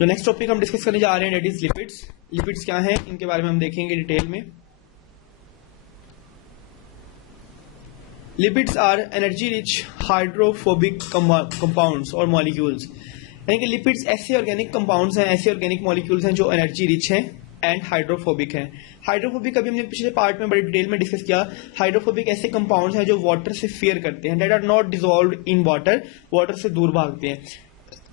जो next topic हम discuss करने जा रहे हैं डेट इज लिपिड्स। लिपिड्स क्या हैं, इनके बारे में हम देखेंगे डिटेल में। Lipids are energy rich hydrophobic compounds और मॉलिक्यूल्स, यानी कि लिपिड्स ऐसे ऑर्गेनिक कंपाउंड्स हैं, ऐसे ऑर्गेनिक मॉलिक्यूल्स हैं जो एनर्जी रिच हैं एंड हाइड्रोफोबिक हैं। हाइड्रोफोबिक अभी हमने पिछले पार्ट में बड़ी डिटेल में डिस्कस किया। हाइड्रोफोबिक ऐसे कंपाउंड्स हैं जो वाटर से फेयर करते हैं, that are not dissolved in water, water से दूर भागते हैं।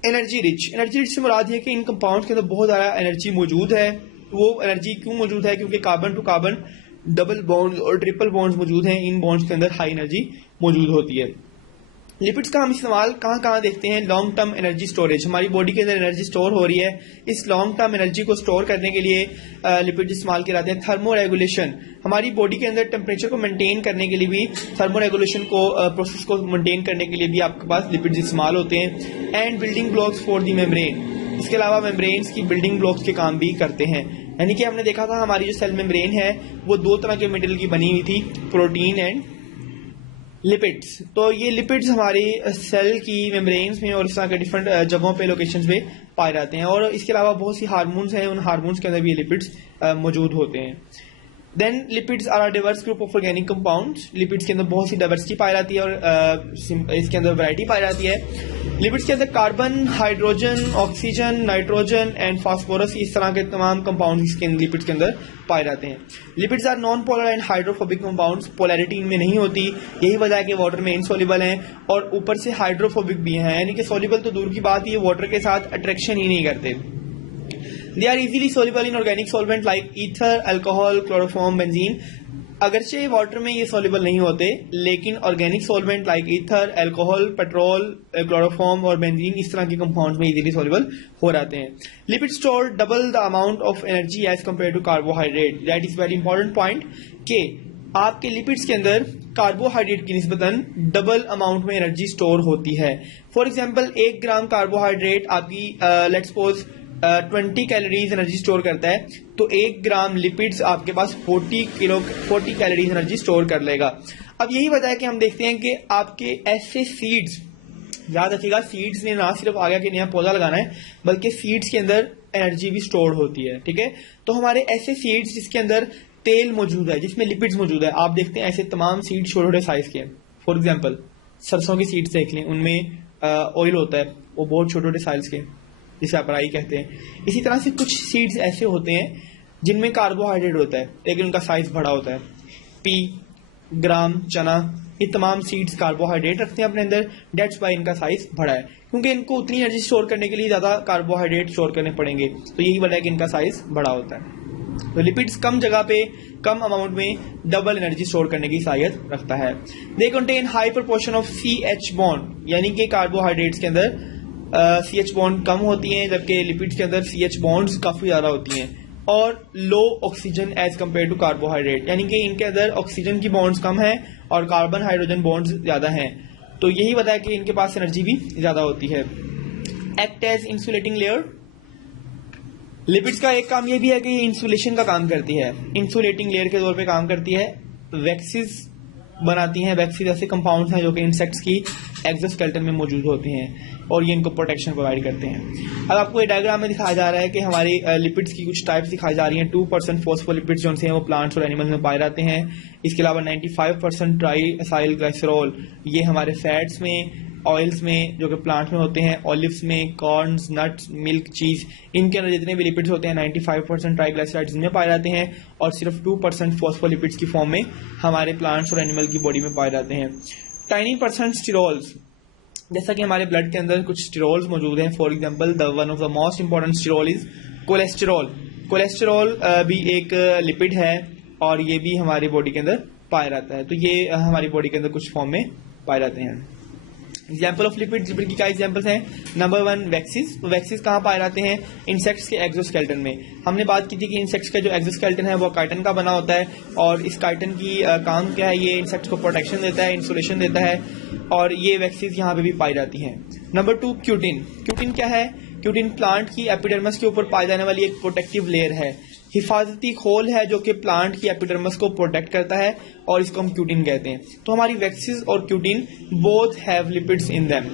एनर्जी रिच से मुराद है कि इन कंपाउंड्स के अंदर बहुत ज़्यादा एनर्जी मौजूद है। वो एनर्जी क्यों मौजूद है? क्योंकि carbon to carbon double bonds और ट्रिपल बॉन्ड्स मौजूद हैं, इन बॉन्ड्स के अंदर हाई एनर्जी मौजूद होती है। लिपिड्स का हम इस्तेमाल कहाँ कहाँ देखते हैं? लॉन्ग टर्म एनर्जी स्टोरेज, हमारी बॉडी के अंदर एनर्जी स्टोर हो रही है, इस लॉन्ग टर्म एनर्जी को स्टोर करने के लिए लिपिड्स इस्तेमाल किए जाते हैं। थर्मो रेगुलेशन, हमारी बॉडी के अंदर टेम्परेचर को मेंटेन करने के लिए भी, थर्मो रेगुलेशन को प्रोसेस को मेंटेन करने के लिए भी आपके पास लिपिड्स इस्तेमाल होते हैं। And building blocks for the membrane, इसके अलावा मेम्ब्रेन्स की बिल्डिंग ब्लॉक्स के काम भी करते हैं। यानी कि हमने देखा था हमारी जो सेल मेम्ब्रेन है वो दो तरह के मटेरियल की बनी हुई थी, प्रोटीन एंड लिपिड्स। तो ये लिपिड्स हमारी सेल की मेम्ब्रेन्स में और इस तरह के डिफरेंट जगहों पे, लोकेशंस पे पाए जाते हैं। और इसके अलावा बहुत सी हार्मोन्स हैं, उन हार्मोन्स के अंदर भी ये लिपिड्स मौजूद होते हैं। Then lipids are a diverse group of organic compounds, lipids के अंदर बहुत सी डाइवर्सिटी पाई जाती है और इसके अंदर वैरायटी पाई जाती है। लिपिड्स के अंदर carbon, hydrogen, oxygen, nitrogen and phosphorus, इस तरह के तमाम कंपाउंड इसके लिपिड्स के अंदर पाए जाते हैं। Lipids are non polar and hydrophobic compounds, polarity इनमें नहीं होती, यही वजह है कि वाटर में इनसोल्युबल हैं और ऊपर से हाइड्रोफोबिक भी हैं, यानी कि सोल्युबल तो दूर की बात, ये वाटर के साथ अट्रैक्शन ही नहीं करते। They are easily soluble in organic solvent like ether, alcohol, chloroform, benzene. अगरचे वाटर में ये soluble नहीं होते, लेकिन organic solvent like ether, alcohol, petrol, chloroform और बेंजीन, इस तरह के कंपाउंड्स में इजीली soluble हो जाते हैं। Lipid store double the amount of energy as compare to carbohydrate, that is very important point कि आपके लिपिड्स के अंदर कार्बोहाइड्रेट की निस्बतन डबल अमाउंट में एनर्जी स्टोर होती है। फॉर एग्जाम्पल 1 ग्राम कार्बोहाइड्रेट आपकी let's suppose 20 calories energy store करता है, तो 1 ग्राम लिपिड्स आपके पास 40 कैलोरीज एनर्जी स्टोर कर लेगा। अब यही वजह है कि हम देखते हैं कि आपके ऐसे सीड्स, याद रखिएगा सीड्स ने ना सिर्फ आगे के नया पौधा लगाना है बल्कि सीड्स के अंदर एनर्जी भी स्टोर होती है, ठीक है। तो हमारे ऐसे सीड्स जिसके अंदर तेल मौजूद है, जिसमें लिपिड्स मौजूद है, आप देखते हैं ऐसे तमाम सीड्स छोटे छोटे साइज के। फॉर एग्जाम्पल सरसों की सीड्स देख लें, उनमें ऑयल होता है, वो बहुत छोटे छोटे साइज के, जिसे आप राई कहते हैं। इसी तरह से कुछ सीड्स ऐसे होते हैं जिनमें कार्बोहाइड्रेट होता है लेकिन उनका साइज बड़ा होता है। पी, ग्राम, चना, ये तमाम सीड्स कार्बोहाइड्रेट रखते हैं अपने अंदर, डेट्स वाई इनका साइज बड़ा है, क्योंकि इनको उतनी एनर्जी स्टोर करने के लिए ज्यादा कार्बोहाइड्रेट स्टोर करने पड़ेंगे, तो यही वजह है कि इनका साइज बड़ा होता है। तो लिपिड्स कम जगह पे कम अमाउंट में डबल एनर्जी स्टोर करने की साहियत रखता है। They contain high proportion of CH bond, यानी कि कार्बोहाइड्रेट्स के अंदर CH बॉन्ड कम होती हैं जबकि लिपिड्स के अंदर CH बॉन्ड्स काफी ज्यादा होती हैं। और low oxygen as compare to carbohydrate, यानी कि इनके अंदर ऑक्सीजन की बॉन्ड्स कम हैं और कार्बन हाइड्रोजन बॉन्ड्स ज्यादा हैं, तो यही वजह है कि इनके पास एनर्जी भी ज्यादा होती है। Act as insulating layer, lipids का एक काम यह भी है कि ये इंसुलेशन का काम करती है, इंसुलेटिंग लेयर के तौर पे काम करती है। वैक्सीज बनाती हैं, वैक्सीज ऐसे कंपाउंड्स हैं जो कि इंसेक्ट्स की एक्सोस्केलेटन में मौजूद होते हैं और ये इनको प्रोटेक्शन प्रोवाइड करते हैं। अब आपको ये डायग्राम में दिखाया जा रहा है कि हमारी लिपिड्स की कुछ टाइप्स दिखाई जा रही हैं। 2% फॉस्फोलिपिड्स जो हैं वो प्लांट्स और एनिमल्स में पाए जाते हैं। इसके अलावा 95% ट्राई असाइल ग्लाइसरॉल, ये हमारे फैट्स में, ऑयल्स में जो कि प्लांट में होते हैं, ऑलिव्स में, कॉर्न्स, नट्स, मिल्क, चीज, इनके अंदर जितने भी लिपिड्स होते हैं 95% ट्राइग्लिसराइड्स इनमें पाए जाते हैं और सिर्फ 2% फॉस्फोलिपिड्स की फॉर्म में हमारे प्लांट्स और एनिमल की बॉडी में पाए जाते हैं। टाइनी परसेंट स्टीरोल्स, जैसा कि हमारे ब्लड के अंदर कुछ स्टीरोल्स मौजूद हैं। For example the one of the most important sterol is cholesterol. Cholesterol भी एक लिपिड है और ये भी हमारी बॉडी के अंदर पाया जाता है, तो ये हमारी बॉडी के अंदर कुछ फॉर्म में पाए जाते हैं। एग्जाम्पल ऑफ लिपिड, लिपिड की क्या एग्जाम्पल्स हैं? Number 1 waxes. तो वैक्सीज कहाँ पाए जाते हैं? इंसेक्ट्स के एक्सोस्केलेटन में। हमने बात की थी कि इंसेक्ट्स का जो एक्सोस्केलेटन है वो काइटन का बना होता है और इस काइटन की काम क्या है? ये इंसेक्ट्स को प्रोटेक्शन देता है, इंसुलेशन देता है और ये वैक्सीज यहाँ पे भी पाई जाती हैं। Number 2 cutin. क्यूटिन क्या है? क्यूटिन प्लांट की एपिडर्मिस के ऊपर पाई जाने वाली एक प्रोटेक्टिव लेयर है, हिफाजती खोल है जो कि प्लांट की एपिडर्मिस को प्रोटेक्ट करता है और इसको हम क्यूटिन कहते हैं। तो हमारी वैक्सीज और cutin both have lipids in them.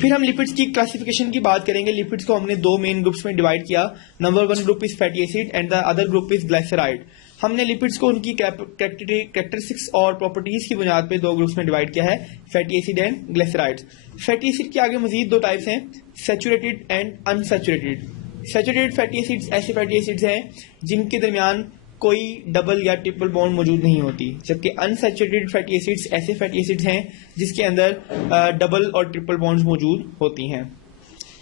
फिर हम लिपिड्स की क्लासिफिकेशन की बात करेंगे। लिपिड्स को हमने दो मेन ग्रुप्स में डिवाइड किया। Number one group is fatty acid and the other group is glyceride. हमने लिपिड्स को उनकी कैरेक्टरिस्टिक्स और प्रॉपर्टीज की बुनियाद पे दो ग्रुप्स में डिवाइड किया है, fatty acid and glycerides. Fatty acid के आगे मजीद दो टाइप्स हैं, saturated and unsaturated. Saturated fatty acids ऐसे फैटी एसिड्स हैं जिनके दरमियान कोई डबल या ट्रिपल बॉन्ड मौजूद नहीं होती, जबकि अनसैचुरेटेड फैटी एसिड्स ऐसे फैटी एसिड्स हैं जिसके अंदर डबल और ट्रिपल बॉन्ड्स मौजूद होती हैं।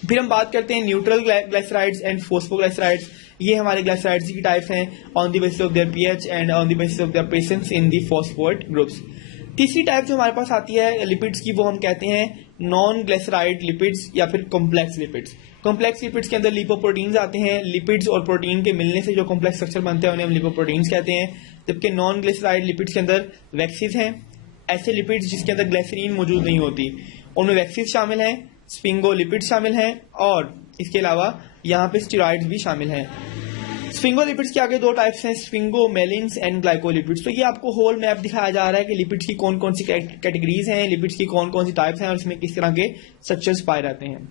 फिर हम बात करते हैं न्यूट्रल ग्लाइसराइड्स एंड फोस्फोग्लाइसराइड्स। ये हमारे ग्लाइसराइड्स की टाइप्स हैं on the basis of their pH and on the basis of their presence in the phosphate groups. तीसरी टाइप जो हमारे पास आती है लिपिड्स की, वो हम कहते हैं नॉन ग्लाइसराइड लिपिड्स या फिर कॉम्प्लेक्स लिपिड्स। कॉम्प्लेक्स लिपिड्स के अंदर लिपोप्रोटीन्स आते हैं। लिपिड्स और प्रोटीन के मिलने से जो कॉम्प्लेक्स स्ट्रक्चर बनते हैं उन्हें हम लिपोप्रोटीन्स कहते हैं। जबकि नॉन ग्लिसराइड लिपिड्स के अंदर वैक्सीज हैं, ऐसे लिपिड्स जिसके अंदर ग्लिसरीन मौजूद नहीं होती, उनमें वैक्सीज शामिल हैं, स्फिंगोलिपिड शामिल हैं और इसके अलावा यहाँ पे स्टेरॉइड्स भी शामिल हैं। स्फिंगोलिपिड्स के आगे दो टाइप्स हैं, स्फिंगोमेलिन्स एंड ग्लाइकोलिपिड्स। तो ये आपको होल मैप दिखाया जा रहा है कि लिपिड्स की कौन कौन सी कैटेगरीज हैं, लिपिड्स की कौन कौन सी टाइप्स हैं और इसमें किस तरह के स्ट्रक्चर्स पाए जाते हैं।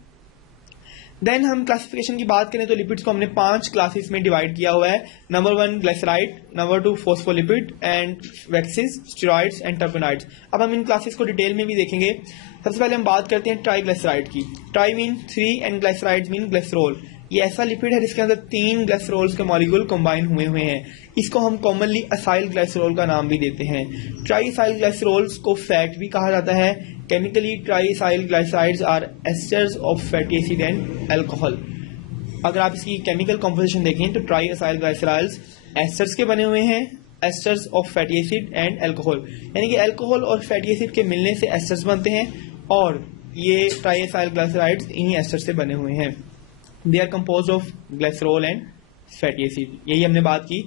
देन हम क्लासिफिकेशन की बात करें तो लिपिड्स को हमने 5 क्लासेस में डिवाइड किया हुआ है। Number 1 glyceride, number 2 phospholipid and waxes, steroids and terpenoids. अब हम इन क्लासेस को डिटेल में भी देखेंगे। सबसे पहले हम बात करते हैं ट्राइग्लिसराइड की। Tri mean 3 and glyceride mean glycerol. ये ऐसा लिपिड है जिसके अंदर 3 ग्लिसरॉल्स के मॉलिक्यूल कंबाइन हुए हैं। इसको हम कॉमनली असाइल ग्लिसरॉल का नाम भी देते हैं। ट्राइसाइल ग्लिसरॉल्स को फैट भी कहा जाता है। Chemically triacyl glycerides are esters of fatty acid and alcohol. अगर आप इसकी केमिकल कॉम्पोजिशन देखें तो ट्राइसाइल ग्लाइसराइड्स एस्टर्स के बने हुए हैं, asters of fatty acid and alcohol, यानी कि अल्कोहल और फैटी एसिड के मिलने से एस्टर्स बनते हैं और ये ट्राइसाइल ग्लाइसराइड्स इन्हीं एस्टर्स से बने हुए हैं। They are composed of glycerol and fatty acid. यही हमने बात की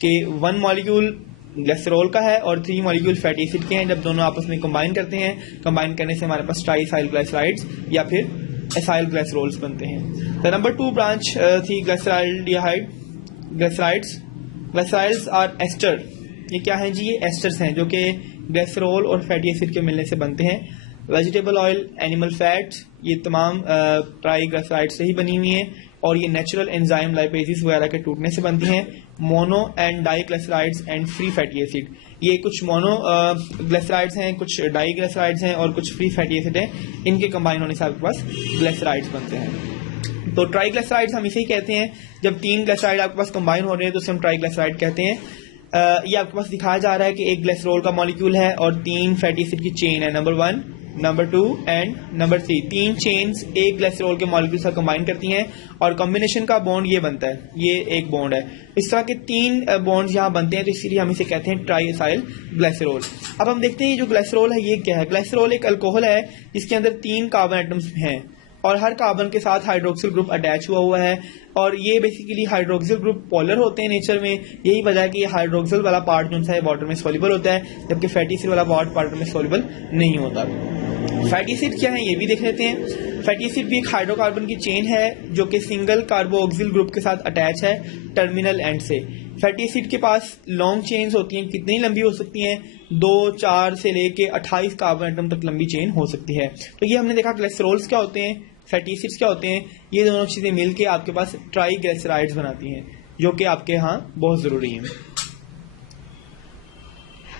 कि 1 मॉलिक्यूल ग्लिसरॉल का है और 3 मॉलिक्यूल फैटी एसिड के हैं। जब दोनों आपस में कंबाइन करते हैं, कंबाइन करने से हमारे पास ट्राइसाइल ग्लाइसराइड्स या फिर एसाइल ग्लिसरॉल्स बनते हैं। द नंबर 2 ब्रांच थी glyceraldehyde glycerides. Glycerides are ester. ये क्या है जी? ये एस्टर्स हैं जो कि ग्लिसरॉल और फैटी एसिड के मिलने से बनते हैं। वेजिटेबल ऑयल, एनिमल फैट्स, ये तमाम ट्राइग्लिसराइड से ही बनी हुई हैं और ये नेचुरल एंजाइम लाइपेजेस वगैरह के टूटने से बनती हैं। Mono and diglycerides and free fatty acid. ये कुछ मोनो ग्लिसराइड्स हैं, कुछ डाइग्लिसराइड्स हैं और कुछ फ्री फैटी एसिड हैं। इनके कंबाइन होने से आपके पास ग्लिसराइड्स बनते हैं। तो ट्राइग्लिसराइड्स हम इसे ही कहते हैं। जब 3 ग्लिसराइड आपके पास कंबाइन हो रहे हैं तो उसे हम ट्राइग्लिसराइड कहते हैं। ये आपके पास दिखाया जा रहा है कि एक ग्लिसरॉल का मॉलिक्यूल है और 3 फैटी एसिड की चेन है, number 1, number 2 and number 3। 3 chains एक ग्लिसरॉल के मॉलिक्यूल से कंबाइन करती हैं और कॉम्बिनेशन का बॉन्ड ये बनता है, ये एक बॉन्ड है। इस तरह के 3 बॉन्ड्स यहाँ बनते हैं तो इसीलिए हम इसे कहते हैं ट्राइसाइल ग्लिसरॉल। अब हम देखते हैं ये जो ग्लिसरॉल है ये क्या है। ग्लिसरॉल एक अल्कोहल है जिसके अंदर 3 कार्बन एटम्स हैं और हर कार्बन के साथ हाइड्रोक्सिल ग्रुप अटैच हुआ है और ये बेसिकली हाइड्रोक्सिल ग्रुप पोलर होते हैं नेचर में। यही वजह है कि ये हाइड्रोक्सिल वाला पार्ट जो है वाटर में सॉल्युबल होता है जबकि फैटी एसिड वाला पार्ट वाटर में सॉल्युबल नहीं होता। फैटी एसिड क्या है ये भी देख लेते हैं। फैटी एसिड भी एक हाइड्रोकार्बन की चेन है जो कि सिंगल कार्बोक्सिल ग्रुप के साथ अटैच है टर्मिनल एंड से। फैटी एसिड के पास लॉन्ग चेन्स होती हैं, कितनी लंबी हो सकती हैं? 2, 4 से लेके 28 कार्बन एटम तक लंबी चेन हो सकती है। तो ये हमने देखा ग्लिसरॉल्स क्या होते हैं, फैटी एसिड्स क्या होते हैं। ये दोनों चीजें मिलके आपके पास ट्राइग्लिसराइड्स बनाती हैं जो कि आपके यहाँ बहुत जरूरी है।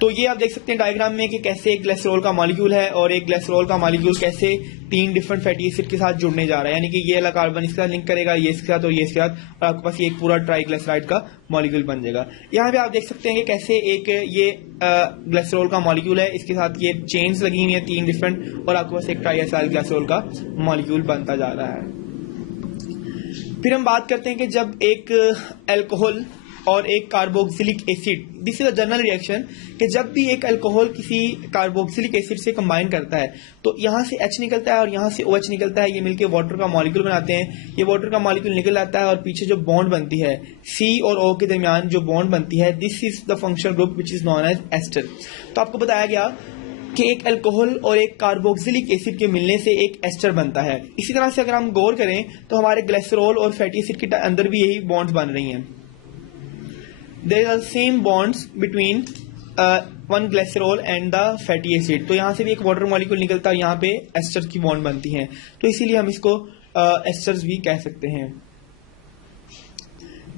तो ये आप देख सकते हैं डायग्राम में कि कैसे एक ग्लिसरॉल का मॉलिक्यूल है और एक ग्लिसरॉल का मॉलिक्यूल कैसे 3 डिफरेंट फैटी एसिड के साथ जुड़ने जा रहा है, यानी कि ये वाला कार्बन इसके साथ लिंक करेगा, ये इसके साथ और ये इसके साथ, और आपके पास ये एक पूरा ट्राइग्लिसराइड का मॉलिक्यूल बन जाएगा। यहाँ पे आप देख सकते हैं कि कैसे एक ये ग्लिसरॉल का मॉलिक्यूल है, इसके साथ ये चेन्स लगी हुई है 3 डिफरेंट और आपके पास एक ट्राइसाइल ग्लिसरॉल का मॉलिक्यूल बनता जा रहा है। फिर हम बात करते हैं कि जब एक अल्कोहल और एक carboxylic acid, this is a general reaction, कि जब भी एक अल्कोहल किसी कार्बोक्सिलिक एसिड से कंबाइन करता है तो यहाँ से H निकलता है और यहाँ से OH निकलता है, ये मिलके वाटर का मॉलिक्यूल बनाते हैं। ये वाटर का मॉलिक्यूल निकल आता है और पीछे जो बॉन्ड बनती है C और O के दरमियान जो बॉन्ड बनती है, this is the functional group which is known as ester. तो आपको बताया गया कि एक अल्कोहल और एक कार्बोक्सिलिक एसिड के मिलने से एक एस्टर बनता है। इसी तरह से अगर हम गौर करें तो हमारे ग्लिसरॉल और फैटी एसिड के अंदर भी यही बॉन्ड्स बन रही हैं। There are same bonds between one glycerol and the fatty acid, तो यहाँ से भी एक वाटर मॉलिक्यूल निकलता है, यहाँ पे एस्टर की बॉन्ड बनती है, तो इसीलिए हम इसको एस्टर्स भी कह सकते हैं।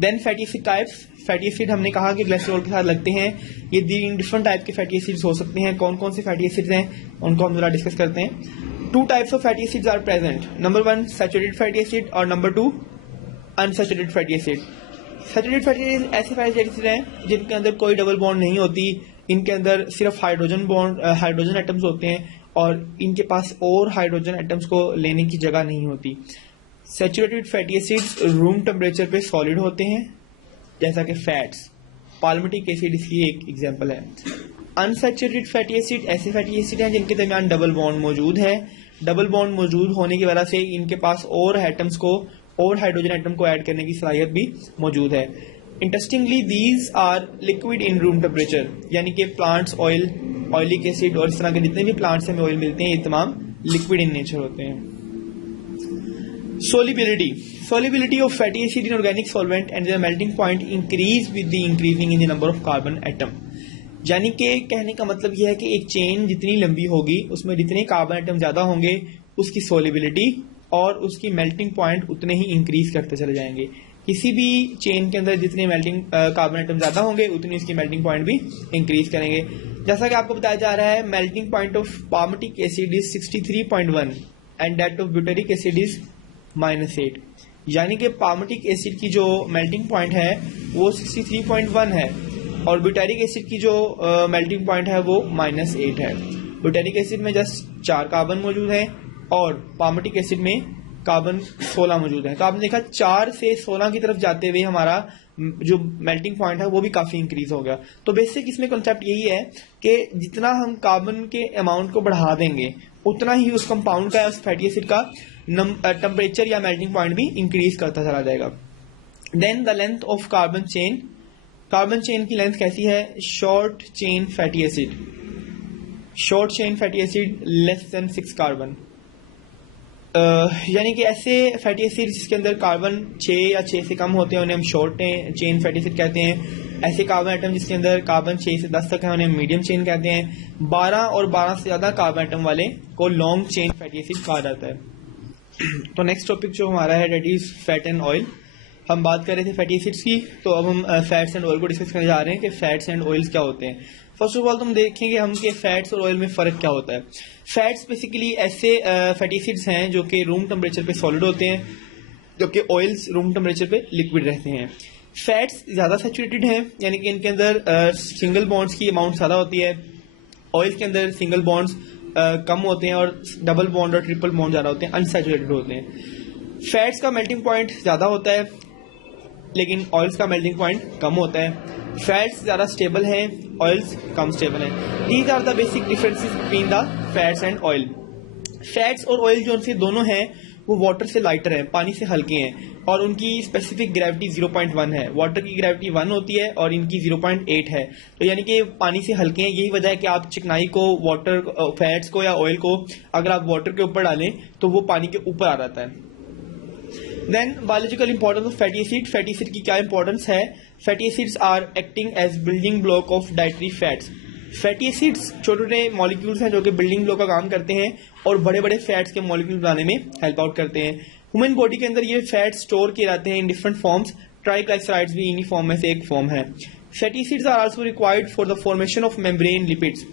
Then fatty acid types, fatty acid हमने कहा कि ग्लिसरॉल के साथ लगते हैं, ये डिफरेंट टाइप के फैटी एसिड्स हो सकते हैं। कौन कौन से फैटी एसिड्स हैं उनको हम जरा डिस्कस करते हैं। 2 types of fatty acids are present, number 1 saturated fatty acid और number 2 unsaturated fatty acid. Saturated fatty acid ऐसे फैटी एसिड हैं जिनके अंदर कोई डबल बॉन्ड नहीं होती, इनके अंदर सिर्फ हाइड्रोजन एटम्स होते हैं और इनके पास और हाइड्रोजन एटम्स को लेने की जगह नहीं होती। Saturated fatty acids room temperature पे सॉलिड होते हैं, जैसा कि फैट्स, पाल्मिटिक एसिड इसकी एक एग्जांपल है। अनसैचुरेटेड फैटी एसिड ऐसे फैटी एसिड हैं जिनके दरमियान डबल बॉन्ड मौजूद है, डबल बॉन्ड मौजूद होने की वजह से इनके पास और एटम्स को और हाइड्रोजन एटम को ऐड करने की सलाहियत भी मौजूद है। Interestingly these are liquid in room temperature, यानी कि प्लांट्स ऑयल, ऑयलिक एसिड और इस तरह के जितने भी प्लांट्स में ऑयल मिलते हैं ये तमाम लिक्विड इन नेचर होते हैं। Solubility of fatty acid in organic solvent and their melting point increase with the increasing in the number of carbon atom। यानी कि कहने का मतलब यह है कि एक चेन जितनी लंबी होगी उसमें जितने कार्बन एटम ज्यादा होंगे उसकी सोलिबिलिटी और उसकी मेल्टिंग पॉइंट उतने ही इंक्रीज करते चले जाएंगे। किसी भी चेन के अंदर जितने मेल्टिंग कार्बन एटम ज्यादा होंगे उतनी उसकी मेल्टिंग पॉइंट भी इंक्रीज करेंगे। जैसा कि आपको बताया जा रहा है melting point of palmitic acid is 63.1 and that of butyric acid is -8, यानी कि पार्मिटिक एसिड की जो मेल्टिंग पॉइंट है वो 63.1 है और ब्यूटेरिक एसिड की जो मेल्टिंग पॉइंट है वो -8 है। ब्यूटेरिक एसिड में जस्ट 4 कार्बन मौजूद है और पार्मिटिक एसिड में कार्बन 16 मौजूद है। तो आपने देखा 4 से 16 की तरफ जाते हुए हमारा जो मेल्टिंग पॉइंट है वो भी काफी इंक्रीज हो गया। तो बेसिक इसमें कॉन्सेप्ट यही है कि जितना हम कार्बन के अमाउंट को बढ़ा देंगे उतना ही उस कंपाउंड का, उस फैटी एसिड का टेम्परेचर या मेल्टिंग पॉइंट भी इंक्रीज करता चला जाएगा। Then the length of carbon chain की लेंथ कैसी है? Short chain fatty acid less than 6 carbon, यानी कि ऐसे फैटी एसिड जिसके अंदर कार्बन 6 या 6 से कम होते हैं उन्हें हम शॉर्ट चेन फैटी एसिड कहते हैं। ऐसे कार्बन एटम जिसके अंदर कार्बन 6 से 10 तक है उन्हें मीडियम चेन कहते हैं। 12 और 12 से ज्यादा कार्बन एटम वाले को लॉन्ग चेन फैटी एसिड कहा जाता है। तो नेक्स्ट टॉपिक जो हमारा है that is fat and oil. हम बात कर रहे थे फैटी एसिड्स की, तो अब हम फैट्स एंड ऑयल को डिस्कस करने जा रहे हैं कि फैट्स एंड ऑयल्स क्या होते हैं। फर्स्ट ऑफ ऑल तुम देखेंगे हम कि फैट्स और ऑयल में फर्क क्या होता है। फैट्स बेसिकली ऐसे फैटी एसिड्स हैं जो कि रूम टेम्परेचर पे सॉलिड होते हैं, जबकि ऑयल्स रूम टेम्परेचर पे लिक्विड रहते हैं। फैट्स ज्यादा सैचुरेटेड हैं, यानी कि इनके अंदर सिंगल बॉन्ड्स की अमाउंट ज्यादा होती है। ऑयल के अंदर सिंगल बॉन्ड्स कम होते हैं और डबल बॉन्ड और ट्रिपल बॉन्ड ज्यादा होते हैं, अनसैचुरेटेड होते हैं। फैट्स का मेल्टिंग पॉइंट ज्यादा होता है लेकिन ऑयल्स का मेल्टिंग पॉइंट कम होता है। फैट्स ज्यादा स्टेबल हैं, ऑयल्स कम स्टेबल हैं। These are the basic differences between the fats and oil. Fats और ऑयल जो से दोनों हैं वो वाटर से लाइटर हैं, पानी से हल्के हैं और उनकी स्पेसिफिक ग्रेविटी 0.1 है। वाटर की ग्रेविटी 1 होती है और इनकी 0.8 है, तो यानी कि पानी से हल्के हैं। यही वजह है कि आप चिकनाई को, वाटर फैट्स को या ऑयल को अगर आप वाटर के ऊपर डालें तो वो पानी के ऊपर आ जाता है। Then biological importance of fatty acid. Fatty acid की क्या इंपॉर्टेंस है? Fatty acids are acting as building block of dietary fats. Fatty acids छोटे छोटे मॉलिक्यूल्स हैं जो कि बिल्डिंग ब्लॉक का काम करते हैं और बड़े बड़े फैट्स के मॉलिक्यूल बनाने में हेल्प आउट करते हैं। ह्यूमन बॉडी के अंदर ये फैट स्टोर किए जाते हैं इन डिफरेंट फॉर्म्स। ट्राइग्लिसराइड्स भी इन्हीं फॉर्म में से एक फॉर्म है। Fatty acids are also required for the formation of membrane lipids.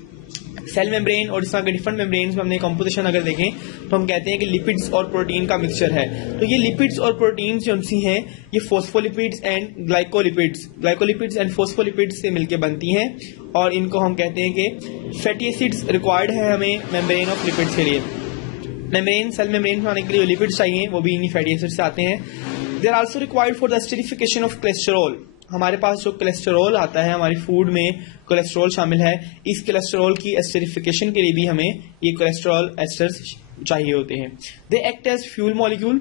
Cell membrane और इस तरह के डिफरेंट मेम्ब्रेन्स में हमने कंपोजिशन अगर देखें तो हम कहते हैं कि लिपिड्स और प्रोटीन का मिक्सचर है। तो ये लिपिड्स और प्रोटीन जो हैं ये phospholipids and glycolipids and phospholipids से मिलकर बनती हैं और इनको हम कहते हैं कि फैटी एसिड्स रिक्वायर्ड है हमें मेम्ब्रेन ऑफ लिपिड्स के लिए। मेम्ब्रेन, सेल मेम्ब्रेन बनाने के लिए लिपिड्स चाहिए, वो भी इन्हीं फैटी एसिड से आते हैं। They are also required for the esterification of cholesterol. हमारे पास जो कोलेस्टेरॉल आता है, हमारी फूड में कोलेस्टेरॉल शामिल है, इस कोलेस्टेरॉल की एस्टरिफिकेशन के लिए भी हमें ये कोलेस्टेरॉल एस्टर्स चाहिए होते हैं। They act as fuel molecule.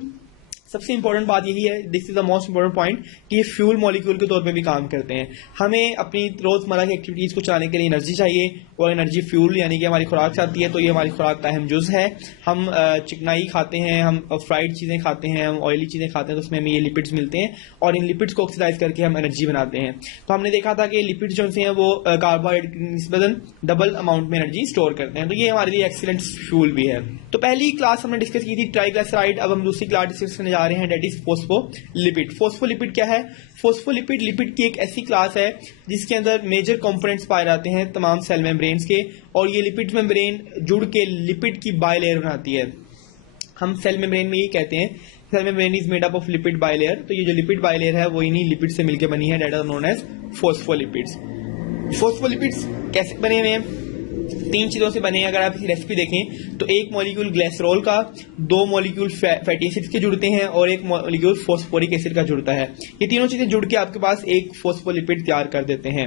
सबसे इंपॉर्टेंट बात यही है, this is the most important point, कि ये फ्यूल मॉलिक्यूल के तौर पे भी काम करते हैं। हमें अपनी रोजमर्रा की एक्टिविटीज को चलाने के लिए एनर्जी चाहिए, और एनर्जी फ्यूल यानी कि हमारी खुराक से आती है, तो ये हमारी खुराक का अहम जुज है। हम चिकनाई खाते हैं, हम फ्राइड चीजें खाते हैं, हम ऑयली चीजें खाते हैं, तो उसमें हमें ये लिपिड्स मिलते हैं, और इन लिपिड्स को ऑक्सीडाइज करके हम एनर्जी बनाते हैं। तो हमने देखा था कि लिपिड्स जो हैं वो कार्बोहाइड्रेट की निस्बतन डबल अमाउंट में एनर्जी स्टोर करते हैं, तो ये हमारे लिए एक्सीलेंट फ्यूल भी है। तो पहली क्लास हमने डिस्कस की थी ट्राइग्लिसराइड, अब हम दूसरी क्लास डिस्कस करने जा रहे हैं, डेट इज फोस्फोलिपिड। फोस्फोलिपिड क्या है? फोस्फोलिपिड लिपिड की एक ऐसी क्लास है जिसके अंदर मेजर कंपोनेंट्स पाए जाते हैं तमाम सेल मेम्ब्रेन्स के, और ये लिपिड मेम्ब्रेन जुड़ के लिपिड की बायलेयर बनाती है। हम सेल मेम्ब्रेन में ये कहते हैं cell membrane is made up of lipid bilayer, तो ये जो लिपिड बायलेयर है वो इन्हीं लिपिड से मिलकर बनी है, that are known as phospholipids. Phospholipids कैसे बने हुए हैं? 3 चीजों से बने हैं। अगर आप इस रेसिपी देखें तो एक मॉलिक्यूल ग्लिसरॉल का, 2 मॉलिक्यूल फैटी एसिड्स के जुड़ते हैं, और एक मॉलिक्यूल फॉस्फोरिक एसिड का जुड़ता है। ये तीनों चीजें जुड़ के आपके पास एक फोस्फोलिपिड तैयार कर देते हैं।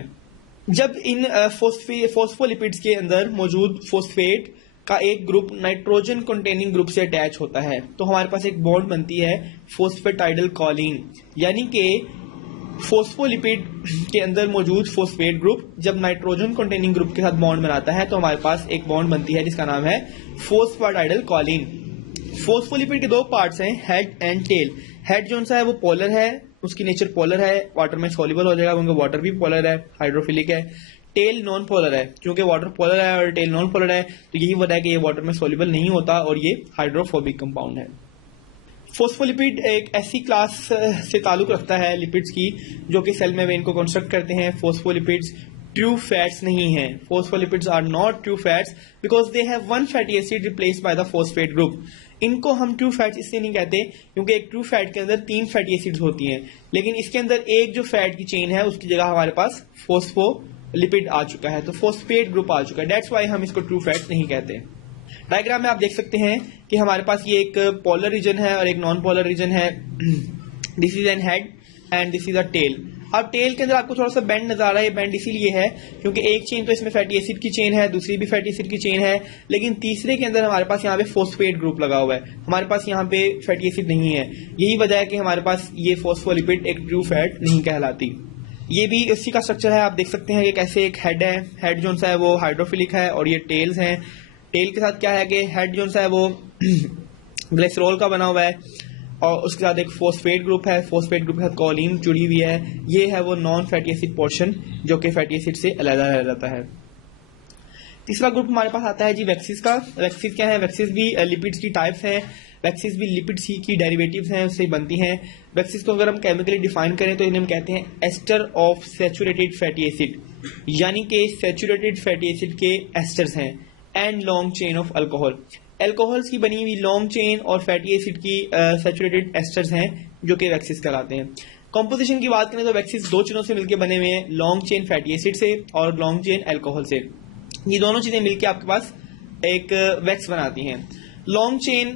जब इन फोस्फोलिपिड्स के अंदर मौजूद फोस्फेट का एक ग्रुप नाइट्रोजन कंटेनिंग ग्रुप से अटैच होता है, तो हमारे पास एक बॉन्ड बनती है फोस्फेटाइडल कॉलिन, यानी कि फोस्फोलिपिड के अंदर मौजूद फोस्फेट ग्रुप जब नाइट्रोजन कंटेनिंग ग्रुप के साथ बॉन्ड बनाता है, तो हमारे पास एक बॉन्ड बनती है जिसका नाम है फोस्फेटाइडल कॉलिन। फोस्फोलिपिड के 2 पार्ट्स हैं, हेड एंड टेल। हेड जो सा है वो पोलर है, उसकी नेचर पोलर है, वाटर में सॉल्युबल हो जाएगा क्योंकि वाटर भी पोलर है, हाइड्रोफिलिक है। टेल नॉन पोलर है, क्योंकि वाटर पोलर है और टेल नॉन पोलर है, तो यही वजह है कि ये वाटर में सॉल्युबल नहीं होता और ये हाइड्रोफोबिक कंपाउंड है। फोस्फोलिपिड एक ऐसी क्लास से ताल्लुक रखता है लिपिड्स की जो कि सेल मेम्ब्रेन को कंस्ट्रक्ट करते हैं। फोस्फोलिपिड्स ट्रू फैट्स नहीं है, phospholipids are not true fats because they have 1 fatty acid replaced by the phosphate group. इनको हम ट्रू फैट्स इसलिए नहीं कहते क्योंकि एक ट्रू फैट के अंदर 3 फैटी एसिड्स होती हैं, लेकिन इसके अंदर एक जो फैट की चेन है उसकी जगह हमारे पास फोस्फोलिपिड आ चुका है, तो फोस्फेट ग्रुप आ चुका है, दैट्स वाई हम इसको ट्रू फैट्स नहीं कहते। डायग्राम में आप देख सकते हैं कि हमारे पास ये एक पोलर रीजन है और एक नॉन पोलर रीजन है। This is an head and this is a tail. अब टेल के अंदर आपको थोड़ा सा बेंड नजर आ रहा है, ये बेंड इसीलिए है क्योंकि एक चेन तो इसमें फैटी एसिड की चेन है, दूसरी भी फैटी एसिड की चेन है, लेकिन तीसरे के अंदर हमारे पास यहाँ पे फोस्फेट ग्रुप लगा हुआ है, हमारे पास यहाँ पे फैटी एसिड नहीं है। यही वजह है कि हमारे पास ये फोस्फोलिपिड एक ट्रू फैट नहीं कहलाती। ये भी इसी का स्ट्रक्चर है, आप देख सकते हैं कि कैसे एक हेड है, हेड जो सा है वो हाइड्रोफिलिक है, और ये टेल्स हैं। टेल के साथ क्या है कि हेड जो सा है वो ग्लिसरॉल का बना हुआ है, और उसके साथ एक फोस्फेट ग्रुप है, फोस्फेट ग्रुप के साथ कॉलिन जुड़ी हुई है। ये है वो नॉन फैटी एसिड पोर्शन जो कि फैटी एसिड से अलग रह जाता है। तीसरा ग्रुप हमारे पास आता है जी वैक्सीज का। वैक्सीज क्या है? वैक्सीज भी लिपिड्स की टाइप्स हैं, वैक्सीज भी लिपिड्स ही की डेरिवेटिव्स हैं, उससे बनती हैं। वैक्सीज को अगर हम केमिकली डिफाइन करें तो इन्हें हम कहते हैं ester of saturated fatty acid, यानी कि सैचुरेटेड फैटी एसिड के एस्टर्स हैं, and long chain of alcohol. Alcohols की बनी हुई लॉन्ग चेन और फैटी एसिड की सैचुरेटेड एस्टर्स हैं जो कि वैक्सीज कहलाते हैं। कंपोजिशन की बात करें तो वैक्सीज 2 चीजों से मिलकर बने हुए हैं, लॉन्ग चेन फैटी एसिड से और लॉन्ग चेन अल्कोहल से। ये दोनों चीजें मिलकर आपके पास एक वैक्स बनाती हैं। लॉन्ग चेन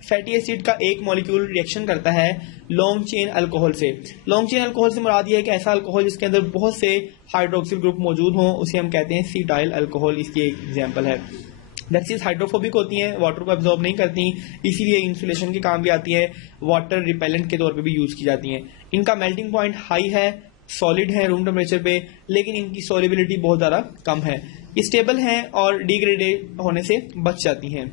फैटी एसिड का एक मॉलिक्यूल रिएक्शन करता है लॉन्ग चेन अल्कोहल से। लॉन्ग चेन अल्कोहल से मुराद ये है कि ऐसा अल्कोहल जिसके अंदर बहुत से हाइड्रोक्सिल ग्रुप मौजूद हों, उसे हम कहते हैं सीटाइल अल्कोहल, इसकी एक एग्जांपल है। वैक्सीज हाइड्रोफोबिक होती हैं, वाटर को एब्जॉर्ब नहीं करती, इसीलिए इंसुलेशन के काम भी आती है, वाटर रिपेलेंट के तौर पे भी यूज की जाती हैं। इनका मेल्टिंग पॉइंट हाई है, सॉलिड है रूम टेम्परेचर पे, लेकिन इनकी सॉल्युबिलिटी बहुत ज़्यादा कम है। स्टेबल हैं और डिग्रेडेड होने से बच जाती हैं।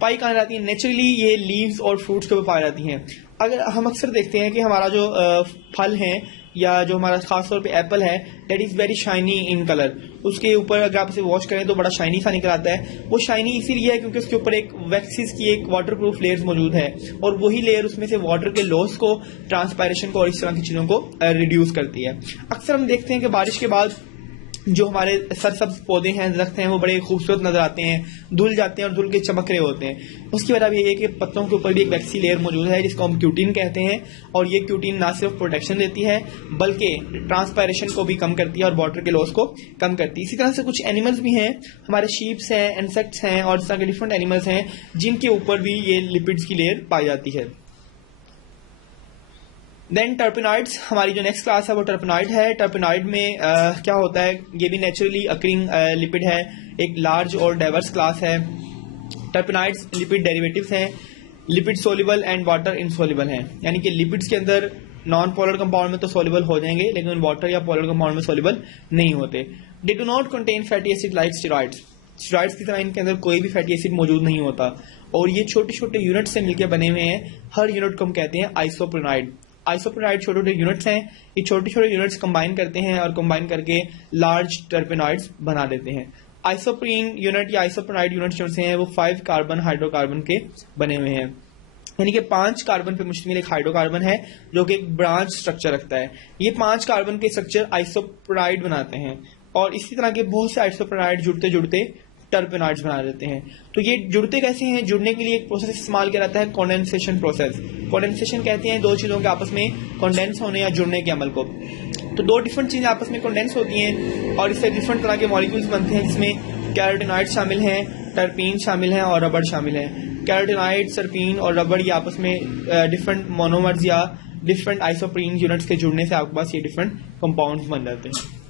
पाई कहाँ जाती है? नेचुरली ये लीव्स और फ्रूट्स के ऊपर पाई जाती हैं। अगर हम अक्सर देखते हैं कि हमारा जो फल है या जो हमारा खासतौर पे एप्पल है, that is very shiny in colour, उसके ऊपर अगर आप इसे वॉश करें तो बड़ा शाइनी सा निकल आता है। वो शाइनी इसीलिए है क्योंकि उसके ऊपर एक वैक्सीज की एक वाटर प्रूफ लेयर मौजूद है, और वही लेयर उसमें से वाटर के लॉस को, ट्रांसपायरेशन को और इस तरह की चीजों को रिड्यूस करती है। अक्सर हम देखते हैं कि बारिश के बाद जो हमारे सरसब्ज पौधे हैं, दरख्त हैं, वो बड़े खूबसूरत नजर आते हैं, धुल जाते हैं और धुल के चमक रहे होते हैं। उसकी वजह यह है कि पत्तों के ऊपर भी एक वैक्सी लेयर मौजूद है जिसको हम क्यूटिन कहते हैं, और ये क्यूटिन ना सिर्फ प्रोटेक्शन देती है बल्कि ट्रांसपायरेशन को भी कम करती है और वाटर के लॉस को कम करती है। इसी तरह से कुछ एनिमल्स भी हैं, हमारे शीप्स हैं, इंसेक्ट्स हैं और इस तरह के डिफरेंट एनिमल्स हैं जिनके ऊपर भी ये लिपिड्स की लेयर पाई जाती है। देन टर्पेनॉइड्स, हमारी जो नेक्स्ट क्लास है वो टर्पेनॉइड है। टर्पेनॉइड में क्या होता है? ये भी नेचुरली अकरिंग लिपिड है, एक लार्ज और डाइवर्स क्लास है। टर्पेनॉइड्स लिपिड डेरिवेटिव्स हैं। Lipid soluble and water insoluble हैं, यानी कि लिपिड्स के अंदर नॉन पोलर कंपाउंड में तो सोल्यूबल हो जाएंगे लेकिन वाटर या पोलर कंपाउंड में सोल्यूबल नहीं होते। They do not contain fatty acid like steroids, steroids की तरह इनके अंदर कोई भी फैटी एसिड मौजूद नहीं होता और ये छोटे छोटे यूनिट से मिलकर बने हुए हैं। हर यूनिट को हम कहते हैं आइसोप्रोनाइड। आइसोप्रोनाइड छोटे छोटे यूनिट्स हैं, ये छोटे छोटे यूनिट्स कंबाइन करते हैं और कंबाइन करके लार्ज टर्पेनॉइड्स बना देते हैं। आइसोप्रीन यूनिट या आइसोप्रोनाइड यूनिट जो हैं वो 5 कार्बन हाइड्रोकार्बन के बने हुए हैं, यानी कि 5 कार्बन पे मुश्तमिल एक हाइड्रोकार्बन है जो कि एक ब्रांच स्ट्रक्चर रखता है। ये 5 कार्बन के स्ट्रक्चर आइसोप्रोनाइड बनाते हैं और इसी तरह के बहुत से आइसोप्रोनाइड जुड़ते जुड़ते टर्पेनॉइड्स बना देते हैं। तो ये जुड़ते कैसे हैं? जुड़ने के लिए एक प्रोसेस इस्तेमाल किया जाता है, कंडेंसेशन प्रोसेस। कंडेंसेशन कहते हैं दो चीजों के आपस में कंडेंस होने या जुड़ने के अमल को। तो दो डिफरेंट चीजें आपस में कंडेंस होती हैं और इससे डिफरेंट तरह के मॉलिक्यूल्स बनते हैं जिसमें कैरोटीनॉइड शामिल हैं, टर्पीन शामिल हैं और रबड़ शामिल है। कैरोटीनॉइड, टर्पीन और रबड़ ये आपस में डिफरेंट मोनोमर्स या डिफरेंट आइसोप्रीन यूनिट्स के जुड़ने से आपके पास ये डिफरेंट कंपाउंड्स बन जाते हैं।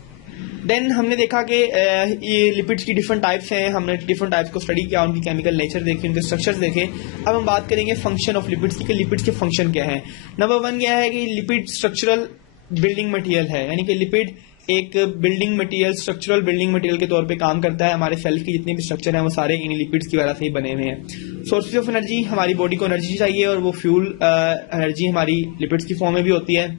देन हमने देखा कि ये लिपिड्स की डिफरेंट टाइप्स हैं, हमने डिफरेंट टाइप्स को स्टडी किया, उनकी केमिकल नेचर देखे, उनके स्ट्रक्चर्स देखे। अब हम बात करेंगे फंक्शन ऑफ लिपिड्स की, कि लिपिड्स के फंक्शन क्या है। नंबर 1 क्या है कि लिपिड स्ट्रक्चरल बिल्डिंग मटेरियल है, यानी कि लिपिड एक building material, structural building material के तौर पे काम करता है। हमारे सेल के जितने भी स्ट्रक्चर हैं वो सारे इन लिपिड्स की वजह से ही बने हुए हैं। सोर्सेज ऑफ एनर्जी, हमारी बॉडी को एनर्जी चाहिए और वो फ्यूल एनर्जी हमारी लिपिड्स की फॉर्म में भी होती है।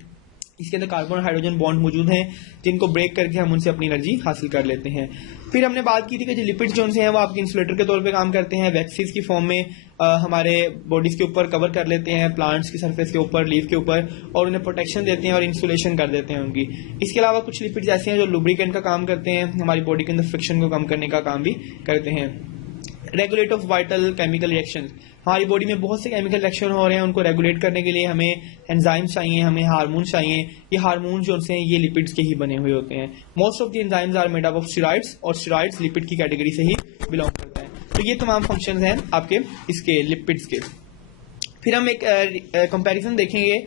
इसके अंदर कार्बन और हाइड्रोजन बॉन्ड मौजूद हैं जिनको ब्रेक करके हम उनसे अपनी एनर्जी हासिल कर लेते हैं। फिर हमने बात की थी कि जो लिपिड्स जो हैं वो आपके इंसुलेटर के तौर पे काम करते हैं, वैक्सीज की फॉर्म में हमारे बॉडीज के ऊपर कवर कर लेते हैं, प्लांट्स की सरफेस के ऊपर, लीफ के ऊपर, और उन्हें प्रोटेक्शन देते हैं और इंसुलेशन कर देते हैं उनकी। इसके अलावा कुछ लिपिड्स ऐसे हैं जो लुब्रिकेंट का काम करते हैं, हमारी बॉडी के अंदर फ्रिक्शन को कम करने का काम भी करते हैं। Regulate of vital chemical reaction, हमारी बॉडी में बहुत से केमिकल रिएक्शन हो रहे हैं, उनको रेगुलेट करने के लिए हमें एंजाइम्स चाहिए, हमें हार्मोन चाहिए। ये हार्मोन जो हैं ये लिपिड्स के ही बने हुए होते हैं। Most of the enzymes are made up of steroids और स्टेरॉइड्स लिपिड की कैटेगरी से ही बिलोंग करता है। तो ये तमाम फंक्शंस हैं आपके इसके लिपिड्स के। फिर हम एक कंपैरिजन देखेंगे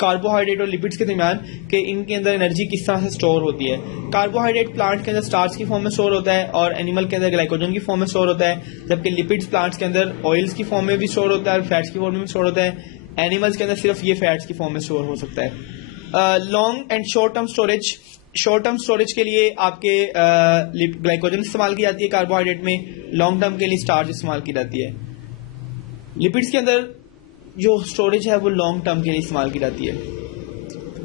कार्बोहाइड्रेट और लिपिड्स के दरमियान कि इनके अंदर एनर्जी किस तरह से स्टोर होती है। कार्बोहाइड्रेट प्लांट के अंदर स्टार्च की फॉर्म में स्टोर होता है और एनिमल के अंदर ग्लाइकोजन की फॉर्म में स्टोर होता है, जबकि लिपिड्स प्लांट्स के अंदर ऑयल्स की फॉर्म में भी स्टोर होता है और फैट्स की फॉर्म में भी स्टोर होता है। एनिमल्स के अंदर सिर्फ ये फैट्स की फॉर्म में स्टोर हो सकता है। Long and short term storage, short term storage के लिए आपके ग्लाइकोजन इस्तेमाल की जाती है कार्बोहाइड्रेट में, लॉन्ग टर्म के लिए स्टार्च इस्तेमाल की जाती है। लिपिड्स के अंदर जो स्टोरेज है वो लॉन्ग टर्म के लिए इस्तेमाल की जाती है।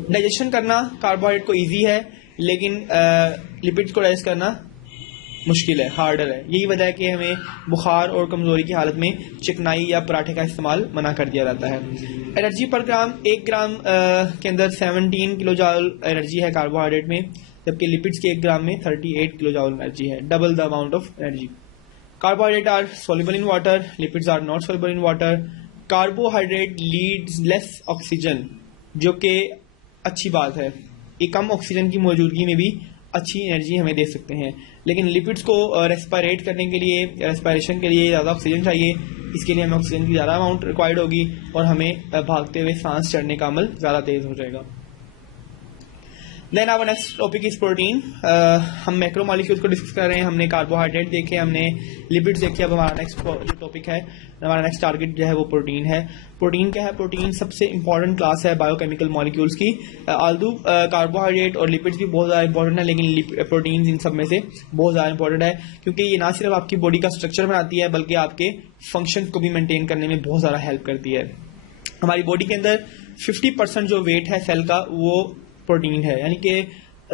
डाइजेशन करना कार्बोहाइड्रेट को इजी है लेकिन लिपिड्स को डाइजेस्ट करना मुश्किल है, हार्डर है। यही वजह है कि हमें बुखार और कमजोरी की हालत में चिकनाई या पराठे का इस्तेमाल मना कर दिया जाता है। एनर्जी पर ग्राम, 1 ग्राम के अंदर 17 किलो जूल एनर्जी है कार्बोहाइड्रेट में, जबकि लिपिड्स के 1 ग्राम में 38 किलो जूल एनर्जी है, double the amount of energy. Carbohydrate are soluble in water, lipids are not soluble in water. Carbohydrate leads less oxygen, जो कि अच्छी बात है, ये कम ऑक्सीजन की मौजूदगी में भी अच्छी एनर्जी हमें दे सकते हैं। लेकिन लिपिड्स को रेस्पिरेट करने के लिए, रेस्पिरेशन के लिए ज़्यादा ऑक्सीजन चाहिए, इसके लिए हमें ऑक्सीजन की ज़्यादा अमाउंट रिक्वायर्ड होगी और हमें भागते हुए सांस चढ़ने का अमल ज़्यादा तेज हो जाएगा। Then our next topic is protein. हम मैक्रो मॉलिक्यूल्स को डिस्कस कर रहे हैं, हमने कार्बोहाइड्रेट देखे, हमने लिपिड्स देखे। अब हमारा नेक्स्ट जो टॉपिक है, हमारा नेक्स्ट टारगेट जो है वो प्रोटीन है। प्रोटीन क्या है? प्रोटीन सबसे इंपॉर्टेंट क्लास है बायोकेमिकल मॉलिक्यूल्स की। आल्दो कार्बोहाइड्रेट और लिपिड्स भी बहुत ज़्यादा इंपॉर्टेंट है, लेकिन प्रोटीन इन सब में से बहुत ज़्यादा इंपॉर्टेंट है क्योंकि ये ना सिर्फ आपकी बॉडी का स्ट्रक्चर बनाती है बल्कि आपके फंक्शन को भी मेंटेन करने में बहुत ज़्यादा हेल्प करती है। हमारी बॉडी के अंदर 50% जो वेट है सेल का वो प्रोटीन है, यानी कि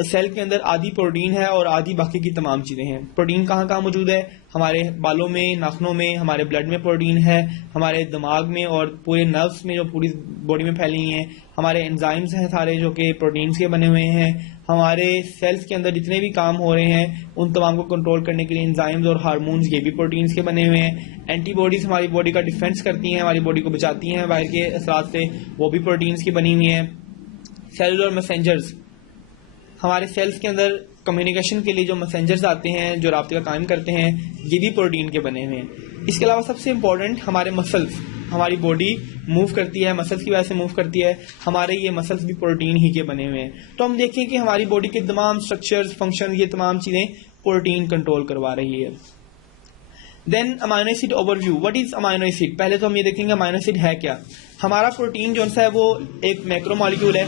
सेल के अंदर आधी प्रोटीन है और आधी बाकी की तमाम चीजें हैं। प्रोटीन कहाँ कहाँ मौजूद है? हमारे बालों में, नाखूनों में, हमारे ब्लड में प्रोटीन है, हमारे दिमाग में और पूरे नर्व्स में जो पूरी बॉडी में फैली हुई हैं। हमारे एंजाइम्स हैं सारे जो कि प्रोटीन्स के बने हुए हैं। हमारे सेल्स के अंदर जितने भी काम हो रहे हैं उन तमाम को कंट्रोल करने के लिए एंजाइम्स और हार्मोन्स ये भी प्रोटीन्स के बने हुए हैं। एंटीबॉडीज हमारी बॉडी का डिफेंस करती हैं, हमारी बॉडी को बचाती हैं बाहर के असरात से, वो भी प्रोटीन्स की बनी हुई हैं। सेलुलर मैसेंजर्स, हमारे सेल्स के अंदर कम्युनिकेशन के लिए जो मैसेंजर्स आते हैं, जो राब्ते का काम करते हैं, ये भी प्रोटीन के बने हुए हैं। इसके अलावा सबसे इंपॉर्टेंट हमारे मसल्स, हमारी बॉडी मूव करती है, मसल्स की वजह से मूव करती है, हमारे ये मसल्स भी प्रोटीन ही के बने हुए हैं। तो हम देखें कि हमारी बॉडी के तमाम स्ट्रक्चर्स, फंक्शन, ये तमाम चीज़ें प्रोटीन कंट्रोल करवा रही है। Then amino acid overview, what is amino acid. पहले तो हम ये देखेंगे अमाइनो एसिड है क्या। हमारा प्रोटीन जो सा है वो एक मैक्रो मॉलिक्यूल है,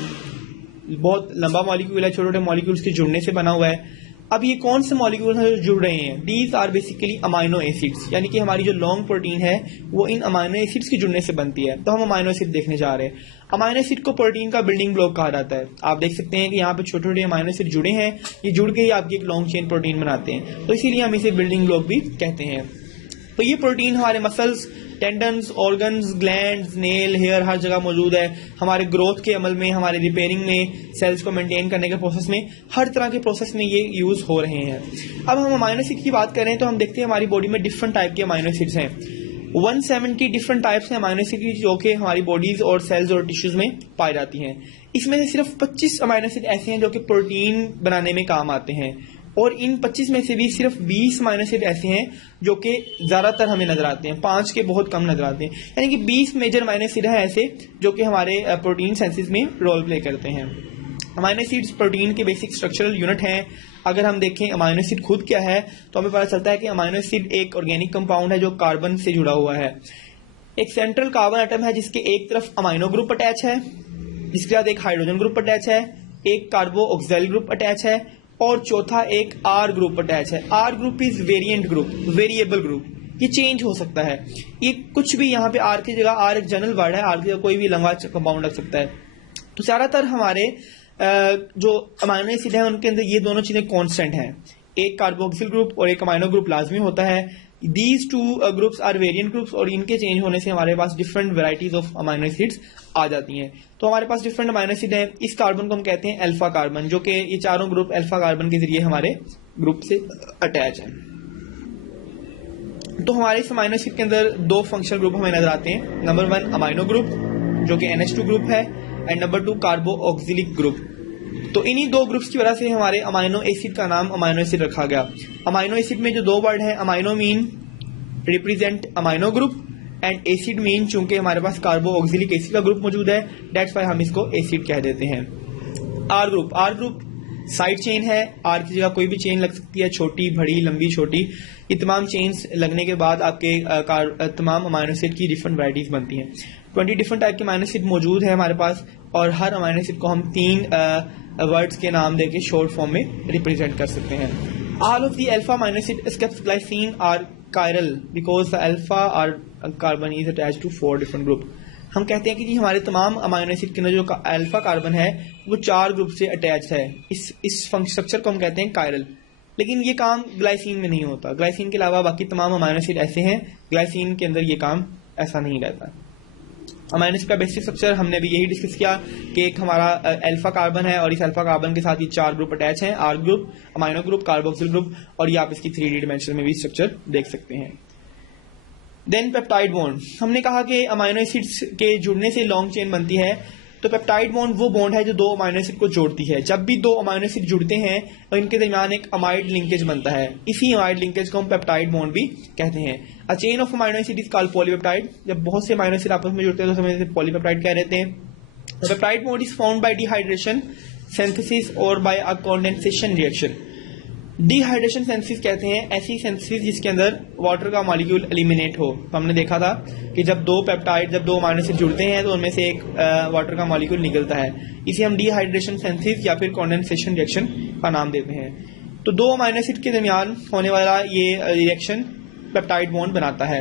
बहुत लंबा मॉलिक्यूल है, छोटे छोटे मॉलिक्यूल्स के जुड़ने से बना हुआ है। अब ये कौन से मॉलिक्यूल हैं जो जुड़ रहे हैं, these are basically amino acids, यानी कि हमारी जो लॉन्ग प्रोटीन है वो इन अमाइनो एसिड्स के जुड़ने से बनती है। तो हम अमाइनो एसिड देखने जा रहे हैं। अमाइनो एसिड को प्रोटीन का बिल्डिंग ब्लॉक कहा जाता है। आप देख सकते हैं कि यहाँ पे छोटे छोटे अमाइनो एसिड जुड़े हैं, ये जुड़ के ही आपकी एक लॉन्ग चेन प्रोटीन बनाते हैं, तो इसीलिए हम इसे बिल्डिंग ब्लॉक भी कहते हैं। तो ये प्रोटीन हमारे muscles, tendons, organs, glands, nail, hair हर जगह मौजूद है। हमारे ग्रोथ के अमल में, हमारे रिपेयरिंग में, सेल्स को मेंटेन करने के प्रोसेस में, हर तरह के प्रोसेस में ये यूज हो रहे हैं। अब हम अमाइनो एसिड की बात करें तो हम देखते हैं हमारी बॉडी में डिफरेंट टाइप के अमाइनो एसिड्स हैं। 170 डिफरेंट टाइप्स हैं अमाइनो एसिड की जो कि हमारी बॉडीज और सेल्स और टिश्यूज में पाई जाती हैं। इसमें से सिर्फ 25 अमाइनो एसिड ऐसे हैं जो कि प्रोटीन बनाने में काम आते हैं, और इन 25 में से भी सिर्फ 20 अमाइनो एसिड ऐसे हैं जो कि ज्यादातर हमें नजर आते हैं, 5 के बहुत कम नजर आते हैं। यानी कि 20 मेजर अमाइनो एसिड है ऐसे जो कि हमारे प्रोटीन सेंसिस में रोल प्ले करते हैं। अमाइनो एसिड्स प्रोटीन के बेसिक स्ट्रक्चरल यूनिट हैं। अगर हम देखें अमाइनो एसिड खुद क्या है तो हमें पता चलता है कि अमाइनो एसिड एक ऑर्गेनिक कंपाउंड है जो कार्बन से जुड़ा हुआ है। एक सेंट्रल कार्बन एटम है जिसके एक तरफ अमाइनो ग्रुप अटैच है, जिसके बाद एक हाइड्रोजन ग्रुप अटैच है, एक कार्बो ऑक्सिल ग्रुप अटैच है, और चौथा एक आर ग्रुप अटैच है। R group is variant group, variable group, ये चेंज हो सकता है। ये कुछ भी यहाँ पे आर की जगह, आर एक जनरल वर्ड है, आर की जगह कोई भी लंबा कंपाउंड लग सकता है। तो ज्यादातर हमारे जो अमाइनो एसिड है उनके अंदर ये दोनों चीजें कांस्टेंट हैं, एक कार्बोक्सिल ग्रुप और एक अमाइनो ग्रुप लाजमी होता है। These two groups are variant groups, और इनके चेंज होने से हमारे पास different varieties of amino acids आ जाती हैं। तो हमारे पास डिफरेंट अमाइनो एसिड हैं। इस कार्बन को हम कहते हैं अल्फा कार्बन, जो कि ये चारों ग्रुप अल्फा कार्बन के जरिए हमारे ग्रुप से अटैच है। तो हमारे इस अमाइनो एसिड के अंदर दो फंक्शनल ग्रुप हमें नजर आते हैं। नंबर 1 अमाइनो ग्रुप जो कि NH2 ग्रुप है, एंड नंबर 2 कार्बो ऑक्सिलिक ग्रुप। तो इन्हीं दो ग्रुप्स की वजह से हमारे अमाइनो एसिड का नाम अमाइनो एसिड रखा गया। अमाइनो एसिड में जो दो वर्ड हैं, amino mean represent amino group and acid mean, चूंकि हमारे पास कार्बो ऑक्सिलिक एसिड का ग्रुप मौजूद है, दैट्स व्हाई हम इसको एसिड कह देते हैं। आर ग्रुप साइड चेन है, आर की जगह कोई भी चेन लग सकती है, छोटी बड़ी लंबी छोटी। ये तमाम चेन्स लगने के बाद आपके तमाम अमाइनो एसिड की डिफरेंट वैरायटीज बनती हैं। 20 डिफरेंट टाइप के अमाइनो एसिड मौजूद है हमारे पास, और हर अमाइनो एसिड को हम 3 वर्ड्स के नाम देके शॉर्ट फॉर्म में रिप्रेजेंट कर सकते हैं। All of the alpha amino acid except glycine are chiral because the alpha or carbon is attached to 4 different group। हम कहते हैं कि जी हमारे तमाम अमाइनो एसिड के अंदर जो अल्फा कार्बन है वो 4 ग्रुप से अटैच है। इस स्ट्रक्चर को हम कहते हैं कायरल। लेकिन ये काम ग्लाइसिन में नहीं होता। ग्लाइसिन के अलावा बाकी तमाम अमाइनो एसिड ऐसे हैं, ग्लाइसिन के अंदर ये काम ऐसा नहीं रहता। अमाइनो एसिड का बेसिक स्ट्रक्चर हमने भी यही डिस्कस किया कि एक हमारा अल्फा कार्बन है और इस अल्फा कार्बन के साथ ये 4 ग्रुप अटैच हैं, R group, amino group, carboxyl group, और ये आप इसकी 3D डिमेंशन में भी स्ट्रक्चर देख सकते हैं। देन पेप्टाइड बॉन्ड, हमने कहा कि अमाइनो एसिड्स के जुड़ने से लॉन्ग चेन बनती है। तो पेप्टाइड बॉन्ड वो बॉन्ड है जो दो अमाइनो एसिड को जोड़ती है। जब भी दो अमाइनो एसिड जुड़ते हैं और इनके दरमियान एक अमाइड लिंकेज बनता है, इसी अमाइड लिंकेज को हम पेप्टाइड बॉन्ड भी कहते हैं। A chain of amino acid is called polypeptide. जब बहुत से अमाइनो एसिड आपस में जुड़ते हैं तो हम इसे पॉलीपेप्टाइड कह देते हैं। Peptide bond is found by dehydration, synthesis और by a condensation reaction. Dehydration synthesis कहते हैं ऐसी सिंथेसिस जिसके अंदर वाटर का मॉलिक्यूल एलिमिनेट हो। तो हमने देखा था कि जब दो अमाइनो एसिड जुड़ते हैं तो उनमें से एक वाटर का मॉलिक्यूल निकलता है। इसे हम डिहाइड्रेशन सिंथेसिस या फिर कंडेंसेशन रिएक्शन का नाम देते हैं। तो दो अमाइनो एसिड के दरमियान होने वाला ये रिएक्शन पेप्टाइड बॉन्ड बनाता है।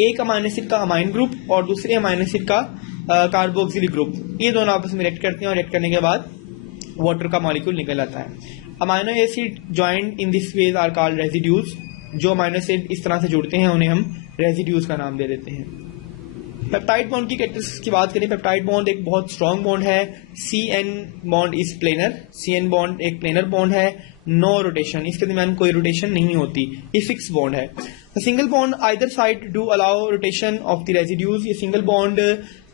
एक अमाइनो एसिड का अमाइन ग्रुप और दूसरे अमाइनो एसिड का कार्बोक्सिलिक ग्रुप, ये दोनों आपस में रिएक्ट करते हैं और रिएक्ट करने के बाद वाटर का मॉलिक्यूल निकल आता है। Amino acid joint in this phase are called residues. जो अमाइनो एसिड इस तरह से जुड़ते हैं उन्हें हम रेजिड्यूज का नाम दे देते हैं। पेप्टाइड बॉन्ड की कैरेक्टरिस्टिक्स की बात करें, पेप्टाइड बॉन्ड एक बहुत स्ट्रॉन्ग बॉन्ड है। CN bond is planar. CN bond एक प्लेनर बॉन्ड है। नो रोटेशन, इसके दरमियान कोई रोटेशन नहीं होती, ये फिक्स बॉन्ड है। Single bond either side do allow rotation of the residues. ये सिंगल बॉन्ड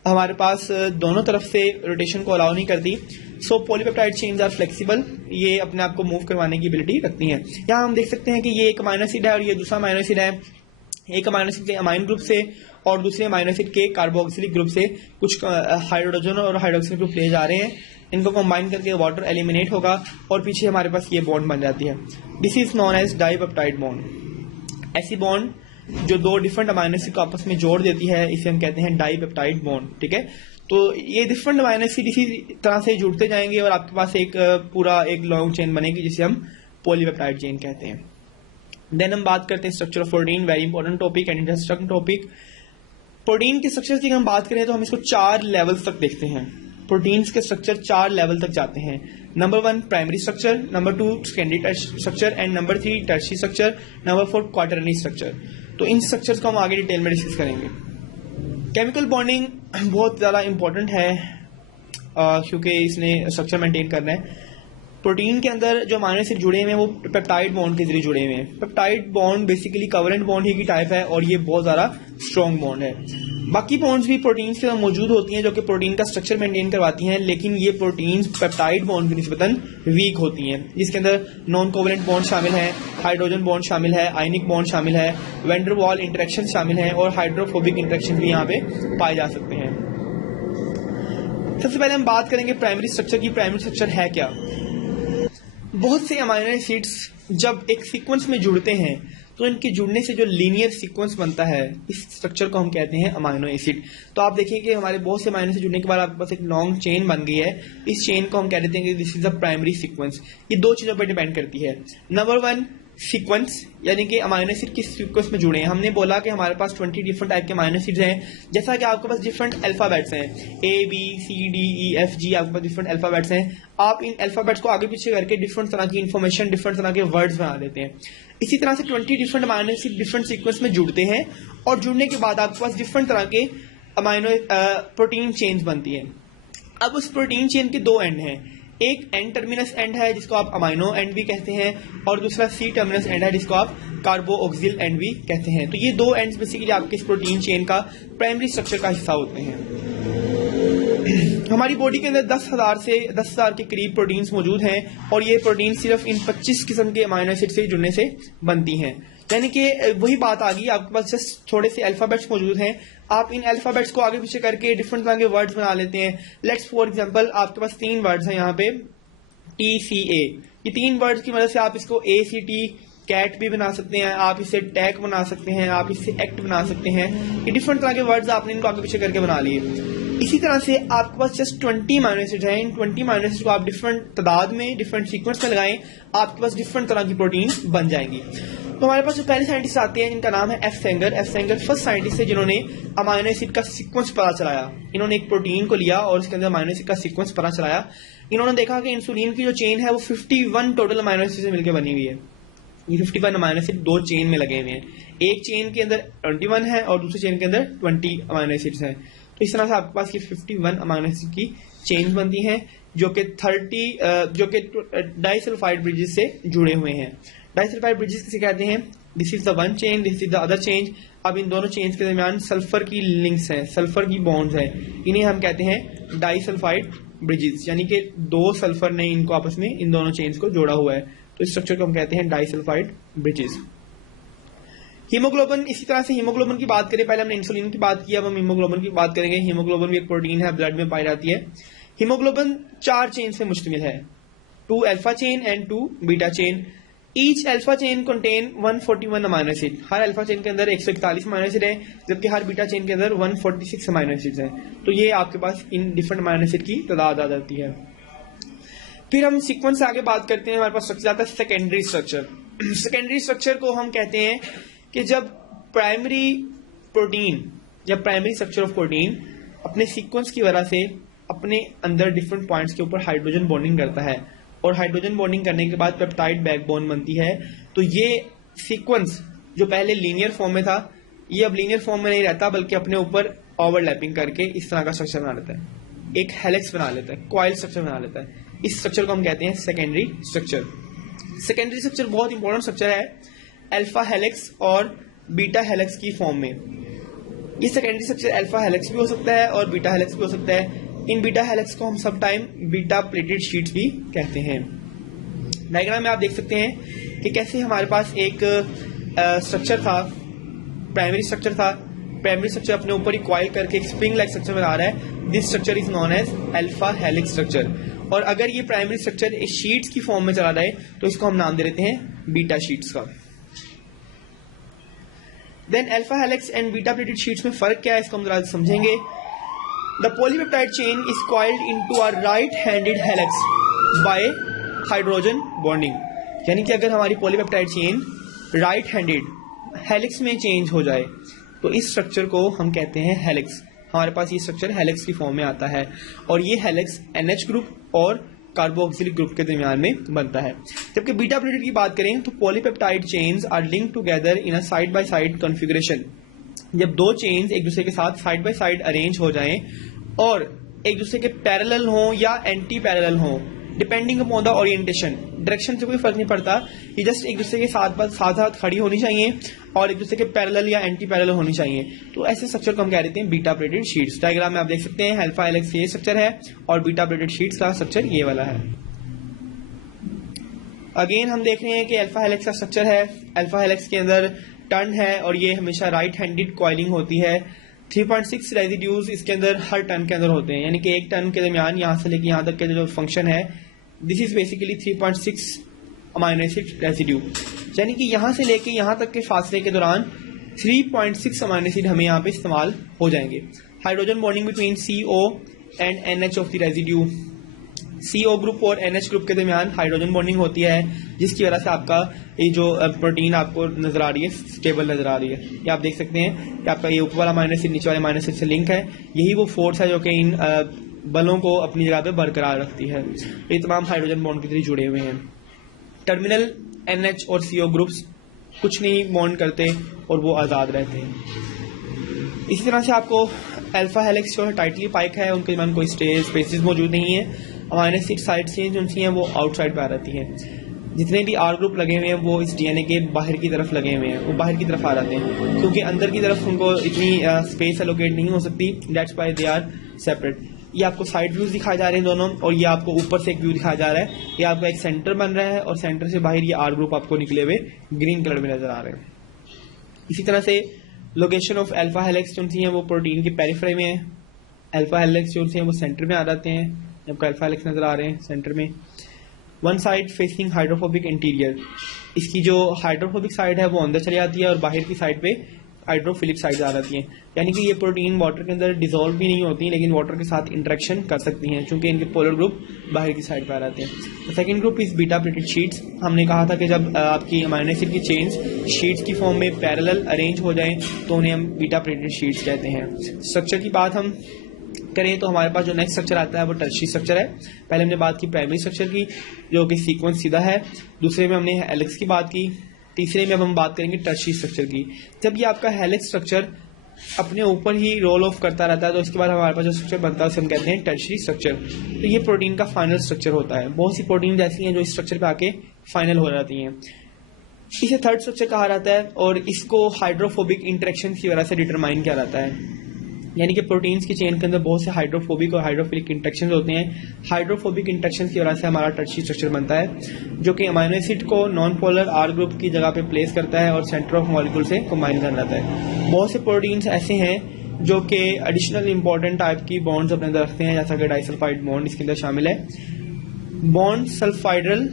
हमारे पास दोनों तरफ से रोटेशन को अलाउ नहीं करती। सो पॉलीपेप्टाइड चेन्स आर फ्लेक्सिबल, ये अपने आप को मूव करवाने की एबिलिटी रखती हैं। यहाँ हम देख सकते हैं कि ये एक अमाइनो एसिड है और ये दूसरा अमाइनो एसिड है। एक अमाइनो एसिड के अमाइन ग्रुप से और दूसरे अमाइनो एसिड के कार्बोक्सिलिक ग्रुप से कुछ हाइड्रोजन और हाइड्रोक्सिल ग्रुप ले जा रहे हैं। इनको कंबाइन करके वाटर एलिमिनेट होगा और पीछे हमारे पास ये बॉन्ड बन जाती है। This is known as dipeptide bond. ऐसी बॉन्ड जो दो डिफरेंट अमाइनो एसिड को आपस में जोड़ देती है, इसे हम कहते हैं डाइपेप्टाइड बॉन्ड। ठीक है, तो ये डिफरेंट अमाइनो एसिड इसी तरह से जुड़ते जाएंगे और आपके पास एक पूरा एक लॉन्ग चेन बनेगी जिसे हम पॉलीपेप्टाइड चेन कहते हैं। देन हम बात करते हैं structure of protein, very important topic and interesting topic. Protein के स्ट्रक्चर की हम बात करें तो हम इसको 4 लेवल्स तक देखते हैं। प्रोटीन्स के स्ट्रक्चर 4 लेवल तक जाते हैं। Number 1 primary structure, number 2 secondary structure and number 3 tertiary structure, number 4 quaternary structure. तो इन स्ट्रक्चर्स को हम आगे डिटेल में डिस्कस करेंगे। केमिकल बॉन्डिंग बहुत ज़्यादा इंपॉर्टेंट है क्योंकि इसने स्ट्रक्चर मेंटेन करना है। प्रोटीन के अंदर जो अमाइनो एसिड जुड़े हुए हैं वो पेप्टाइड बॉन्ड के जरिए जुड़े हुए हैं। Peptide bond basically covalent bond ही की टाइप है और ये बहुत ज़्यादा स्ट्रॉन्ग बॉन्ड है। बाकी बॉन्ड्स भी प्रोटीन्स के अंदर मौजूद होती हैं जो कि प्रोटीन का स्ट्रक्चर मेंटेन करवाती हैं, लेकिन ये प्रोटीन्स पेप्टाइड बॉन्ड की निस्बतन वीक होती हैं, जिसके अंदर नॉन कोवेलेंट बॉन्ड शामिल है, हाइड्रोजन बॉन्ड शामिल है, आयनिक बॉन्ड शामिल है, वैन डर वाल इंटरेक्शन शामिल है और हाइड्रोफोबिक इंटरेक्शन भी यहाँ पे पाए जा सकते हैं। सबसे पहले हम बात करेंगे प्राइमरी स्ट्रक्चर की। प्राइमरी स्ट्रक्चर है क्या? बहुत से अमाइनो एसिड्स जब एक सीक्वेंस में जुड़ते हैं तो इनके जुड़ने से जो लीनियर सीक्वेंस बनता है इस स्ट्रक्चर को हम कहते हैं अमाइनो एसिड। तो आप देखिए कि हमारे बहुत से अमाइनो एसिड जुड़ने के बाद आपके पास एक लॉन्ग चेन बन गई है। इस चेन को हम कह देते हैं कि this is a primary sequence. ये दो चीजों पर डिपेंड करती है। नंबर 1 सीक्वेंस, यानी कि अमाइनो एसिड किस सीक्वेंस में जुड़े हैं। हमने बोला कि हमारे पास 20 डिफरेंट टाइप के अमाइनो एसिड्स हैं, जैसा कि आपके पास डिफरेंट अल्फाबेट्स हैं, ABCDEFG, आपके पास डिफरेंट अल्फाबेट्स हैं। आप इन अल्फाबेट्स को आगे पीछे करके डिफरेंट तरह की इंफॉर्मेशन, डिफरेंट तरह के वर्ड्स बना देते हैं। इसी तरह से 20 different amino acid different sequence में जुड़ते हैं और जुड़ने के बाद आपके पास डिफरेंट तरह के अमाइनो प्रोटीन चेन्स बनती है। अब उस प्रोटीन चेन के 2 एंड हैं, एक एन टर्मिनस एंड है जिसको आप अमाइनो एंड भी कहते हैं और दूसरा सी टर्मिनस एंड है जिसको आप कार्बोऑक्सिल एंड भी कहते हैं। तो ये 2 एंड्स बेसिकली आपके इस प्रोटीन चेन का प्राइमरी स्ट्रक्चर का हिस्सा होते हैं। हमारी बॉडी के अंदर 10,000 के करीब प्रोटीन्स मौजूद हैं और ये प्रोटीन सिर्फ इन 25 किस्म के अमाइनो एसिड से जुड़ने से बनती हैं। यानी कि वही बात आ गई, आपके पास जस्ट थोड़े से अल्फाबेट्स मौजूद हैं, आप इन अल्फाबेट्स को आगे पीछे करके डिफरेंट तरह के वर्ड्स बना लेते हैं। लेट्स फॉर एग्जांपल आपके पास 3 वर्ड्स हैं यहाँ पे TCA। ये 3 वर्ड्स की मदद से आप इसको ACT कैट भी बना सकते हैं, आप इसे टैक बना सकते हैं, आप इसे एक्ट बना सकते हैं। ये डिफरेंट तरह के वर्ड्स आपने इनको आगे पीछे करके बना लिए। इसी तरह से आपके पास जस्ट 20 अमाइनो एसिड हैं। इन 20 अमाइनो एसिड को आप डिफरेंट तादाद में डिफरेंट सीक्वेंस में लगाएं, आपके पास डिफरेंट तरह की प्रोटीन बन जाएंगी। तो हमारे पास जो पहले साइंटिस्ट आते हैं जिनका नाम है F Sengar. F Sengar first scientist है जिन्होंने अमाइनो एसिड का सीक्वेंस पता चलाया। इन्होंने एक प्रोटीन को लिया और उसके अंदर अमाइनो एसिड का सीक्वेंस पता चलाया। इन्होंने देखा कि इंसुलिन की जो चेन है वो 51 टोटल अमाइनो एसिड से मिलकर बनी हुई है। ये 51 अमाइनो एसिड 2 चेन में लगे हुए हैं, एक चेन के अंदर 21 है और दूसरी चेन के अंदर 20 अमाइनो एसिड्स हैं। तो इस तरह से आपके पास ये 51 अमाइनो एसिड की चेन बनती हैं जो कि डाइसल्फाइड ब्रिजेस से जुड़े हुए हैं। डाइसल्फाइड ब्रिजेस किसे कहते हैं? This is the one chain, this is the other chain. अब इन दोनों चेन्स के दरमियान सल्फर की लिंक्स हैं, सल्फर की बॉन्ड्स हैं, इन्हें हम कहते हैं डाइसल्फाइड ब्रिजेस, यानी कि 2 सल्फर ने इनको आपस में इन दोनों चेन्स को जोड़ा हुआ है। तो इस स्ट्रक्चर को हम कहते हैं डाइसल्फाइड ब्रिजेस। हीमोग्लोबिन, इसी तरह से हीमोग्लोबिन की बात करें, पहले हमने इंसुलिन की बात की, अब हम हीमोग्लोबिन की बात करेंगे। हीमोग्लोबिन भी एक प्रोटीन है, ब्लड में पाई जाती है। हीमोग्लोबिन 4 चेन से मुश्तमिल है, 2 alpha chain and 2 beta chain. Each alpha chain contain 141 amino acid. Her alpha chain के अंदर 141 अमाइनो एसिड है, जबकि हर बीटा चेन के अंदर 146 अमाइनो एसिड है। तो ये आपके पास इन डिफरेंट अमाइनो एसिड की तादाद आ जाती है। फिर हम सीक्वेंस से आगे बात करते हैं। हमारे पास स्ट्रक्चर आता है सेकेंडरी स्ट्रक्चर। सेकेंडरी स्ट्रक्चर को हम कहते हैं कि जब प्राइमरी प्रोटीन या प्राइमरी स्ट्रक्चर ऑफ प्रोटीन अपने सीक्वेंस की वजह से अपने अंदर डिफरेंट पॉइंट्स के ऊपर हाइड्रोजन बॉन्डिंग करता है और हाइड्रोजन बॉन्डिंग करने के बाद पेप्टाइड बैकबोन बनती है। तो ये सीक्वेंस जो पहले लीनियर फॉर्म में था, ये अब लीनियर फॉर्म में नहीं रहता, बल्कि अपने ऊपर ओवरलैपिंग करके इस तरह का स्ट्रक्चर बना लेता है, एक हेलिक्स बना लेता है, कॉइल स्ट्रक्चर बना लेता है। इस स्ट्रक्चर को हम कहते हैं सेकेंडरी स्ट्रक्चर। सेकेंडरी स्ट्रक्चर बहुत इंपॉर्टेंट स्ट्रक्चर है, अल्फा हेलिक्स और बीटा हेलिक्स की फॉर्म में। ये सेकेंडरी स्ट्रक्चर अल्फा हेलिक्स भी हो सकता है और बीटा हेलिक्स भी हो सकता है। इन बीटा हेलिक्स को हम सब टाइम बीटा प्लेटेड शीट्स भी कहते हैं। डायग्राम में आप देख सकते हैं कि कैसे हमारे पास एक स्ट्रक्चर था, प्राइमरी स्ट्रक्चर था। प्राइमरी स्ट्रक्चर अपने ऊपर ही कॉइल करके एक स्प्रिंग लाइक स्ट्रक्चर बना रहा है। This structure is known as alpha helix structure. और अगर ये प्राइमरी स्ट्रक्चर इस शीट्स की फॉर्म में चला जाए तो इसको हम नाम दे देते हैं बीटा शीट्स का। Then alpha helix and beta pleated sheets में फर्क क्या है, इसको हम जरा समझेंगे। The polypeptide chain is coiled into a right handed helix by hydrogen bonding, यानी कि अगर हमारी polypeptide chain right handed helix में चेंज हो जाए तो इस स्ट्रक्चर को हम कहते हैं हेलिक्स। हमारे पास ये स्ट्रक्चर हेलिक्स की फॉर्म में आता है और ये हेलिक्स NH ग्रुप और कार्बोक्सिलिक ग्रुप के दरमियान में बनता है। जबकि बीटा प्लेटेड की बात करें तो polypeptide chains are linked together in a side by side configuration. जब दो चेन्स एक दूसरे के साथ साइड बाय साइड अरेंज हो जाएं और एक दूसरे के पैरेलल हों या एंटी पैरेलल हों, depending upon the orientation, direction से कोई फर्क नहीं पड़ता, ये जस्ट एक दूसरे के साथ खड़ी होनी चाहिए और एक दूसरे के पैरेलल या एंटी पैरेलल होनी चाहिए। तो ऐसे स्ट्रक्चर को हम कह देते हैं बीटा प्लेटेड शीट्स। डायग्राम में आप देख सकते हैं अल्फा हेलिक्स ये स्ट्रक्चर है और बीटा प्लेटेड शीट्स का स्ट्रक्चर ये वाला है। अगेन हम देख रहे हैं कि अल्फा हेलिक्स का स्ट्रक्चर है। अल्फा हेलिक्स के अंदर टर्न है और ये हमेशा राइट हैंडेड कॉइलिंग होती है। 3.6 रेजिड्यूज इसके अंदर हर टर्न के अंदर होते हैं, यानी कि एक टर्न के दरमियान यहाँ से लेकर यहाँ तक के जो फंक्शन है, this is basically 3.6 amino acid residue, यानी कि यहाँ से लेके यहाँ तक के फासले के दौरान 3.6 अमाइनो एसिड हमें यहाँ पे इस्तेमाल हो जाएंगे। Hydrogen bonding between CO and NH of the residue. CO group और NH ग्रुप के दरमियान हाइड्रोजन बॉन्डिंग होती है, जिसकी वजह से आपका ये जो प्रोटीन आपको नजर आ रही है स्टेबल नजर आ रही है। ये आप देख सकते हैं कि आपका ये ऊपर वाला अमाइनो एसिड नीचे वाले अमाइनो एसिड से लिंक है। यही वो फोर्स है जो कि इन बलों को अपनी जगह पे बरकरार रखती है। ये तमाम हाइड्रोजन बॉन्ड के जरिए जुड़े हुए हैं। टर्मिनल NH और CO ग्रुप्स कुछ नहीं बॉन्ड करते और वो आज़ाद रहते हैं। इसी तरह से आपको अल्फा हेलिक्स जो है टाइटली पैक है, उनके दरमियान कोई स्पेसेस मौजूद नहीं है। अमाइनो एसिड साइड चेन जो है वो आउटसाइड पे आ रहती हैं। जितने भी R ग्रुप लगे हुए हैं वो इस DNA के बाहर की तरफ लगे हुए हैं, वो बाहर की तरफ आ जाते हैं, क्योंकि अंदर की तरफ उनको इतनी स्पेस एलोकेट नहीं हो सकती, that's why they are separate. ये आपको साइड व्यूज दिखाए जा रहे हैं दोनों, और ये आपको ऊपर से एक व्यू दिखाया जा रहा है। ये आपका एक सेंटर बन रहा है और सेंटर से बाहर ये R ग्रुप आपको निकले हुए ग्रीन कलर में नजर आ रहे हैं। इसी तरह से लोकेशन ऑफ अल्फा हेलिक्स जो है वो प्रोटीन के पेरिफेरी में है। अल्फा हेलिक्स जो है वो सेंटर में आ जाते हैं, जबकि अल्फा हेलिक्स नजर आ रहे हैं सेंटर में। One side facing hydrophobic interior, इसकी जो हाइड्रोफोबिक साइड है वो अंदर चली जाती है और बाहर की साइड पे हाइड्रोफिलिक साइड आ जाती है, यानी कि ये प्रोटीन वाटर के अंदर डिसॉल्व भी नहीं होती लेकिन वाटर के साथ इंटरेक्शन कर सकती हैं, चूंकि इनके पोलर ग्रुप बाहर की साइड पर आ जाते हैं। Second group is beta pleated sheets. हमने कहा था कि जब आपकी अमाइनो एसिड की चेन्स शीट्स की फॉर्म में पैरेलल अरेंज हो जाएं तो उन्हें हम बीटा प्लेटेड शीट्स कहते हैं। स्ट्रक्चर की बात हम करें तो हमारे पास जो नेक्स्ट स्ट्रक्चर आता है वो टर्शियरी स्ट्रक्चर है। पहले हमने बात की प्राइमरी स्ट्रक्चर की, जो कि सीक्वेंस सीधा है। दूसरे में हमने हेलिक्स की बात की। तीसरे में अब हम बात करेंगे टर्शियरी स्ट्रक्चर की। जब ये आपका हेलिक्स स्ट्रक्चर अपने ऊपर ही रोल ऑफ करता रहता है तो इसके बाद हमारे पास जो स्ट्रक्चर बनता है उसे हम कहते हैं टर्शियरी स्ट्रक्चर। तो ये प्रोटीन का फाइनल स्ट्रक्चर होता है। बहुत सी प्रोटीन ऐसी हैं जो इस स्ट्रक्चर पे आके फाइनल हो जाती हैं। इसे थर्ड स्ट्रक्चर कहा जाता है और इसको हाइड्रोफोबिक इंटरेक्शन की वजह से डिटरमाइन किया जाता है, यानी कि प्रोटीन्स की चेन के अंदर बहुत से हाइड्रोफोबिक और हाइड्रोफिलिक इंटरेक्शंस होते हैं। हाइड्रोफोबिक इंटरेक्शन की वजह से हमारा टर्शियरी स्ट्रक्चर बनता है, जो कि अमाइनो एसिड को नॉन पोलर R ग्रुप की जगह पे प्लेस करता है और सेंटर ऑफ मॉलिक्यूल से कंबाइन कर जाता है। बहुत से प्रोटीन्स ऐसे हैं जो कि एडिशनल इंपॉर्टेंट टाइप की बॉन्ड्स अपने अंदर रखते हैं, जैसा कि डाइसल्फाइड बॉन्ड इसके अंदर शामिल है। बॉन्ड सल्फाइड्रल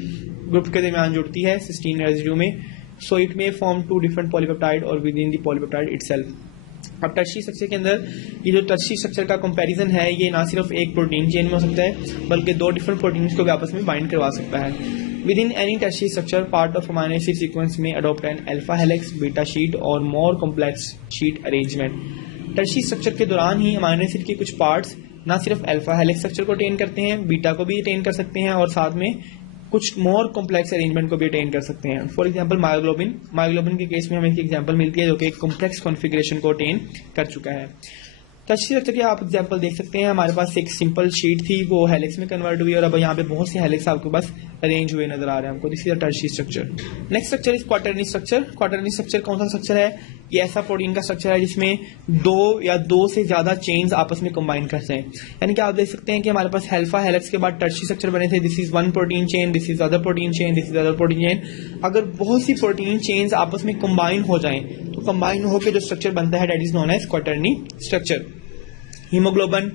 ग्रुप के दरमियान जुड़ती है सिस्टीन रेजिड्यू में, so it may form two different polypeptide और within the polypeptide itself. अब टर्शियरी स्ट्रक्चर के अंदर ये जो टर्शियरी स्ट्रक्चर का कंपैरिजन है ये ना सिर्फ एक प्रोटीन चेन में हो सकता है बल्कि दो डिफरेंट प्रोटीन्स को भी आपस में बाइंड करवा सकता है। Within any tertiary structure part of amino acid sequence में adopt an alpha helix, beta sheet और more complex sheet arrangement. Tertiary structure के दौरान ही अमाइनो एसिड के कुछ पार्ट्स ना सिर्फ अल्फा हेलिक्स स्ट्रक्चर को अटेन करते हैं, बीटा को भी अटेन कर सकते हैं और साथ में कुछ मोर कॉम्प्लेक्स अरेंजमेंट को भी अटेन कर सकते हैं। फॉर एग्जांपल मायोग्लोबिन के केस में हमें एक एग्जांपल मिलती है जो कि एक कॉम्प्लेक्स कॉन्फ़िगरेशन को अटेन कर चुका है। टर्शियरी स्ट्रक्चर की आप एग्जांपल देख सकते हैं। हमारे पास एक सिंपल शीट थी, वो हेलिक्स में कन्वर्ट हुई और अब यहाँ पे बहुत से हेलिक्स आपके पास अरेंज हुए नजर आ रहे हैं हमको। This is a tertiary structure. Next structure is quaternary structure. Quaternary structure कौन सा स्ट्रक्चर है? ये ऐसा प्रोटीन का स्ट्रक्चर है जिसमें दो से ज्यादा चेन्स आपस में कंबाइन करते हैं, यानी कि आप देख सकते हैं कि हमारे पास अल्फा हेलिक्स के बाद टर्शियरी स्ट्रक्चर बने थे। This is one protein chain, this is other protein chain, this is other protein chain. अगर बहुत सी प्रोटीन चेन्स आपस में कंबाइन हो जाएं तो कंबाइन होकर जो स्ट्रक्चर बनता है that is known as quaternary structure. Haemoglobin,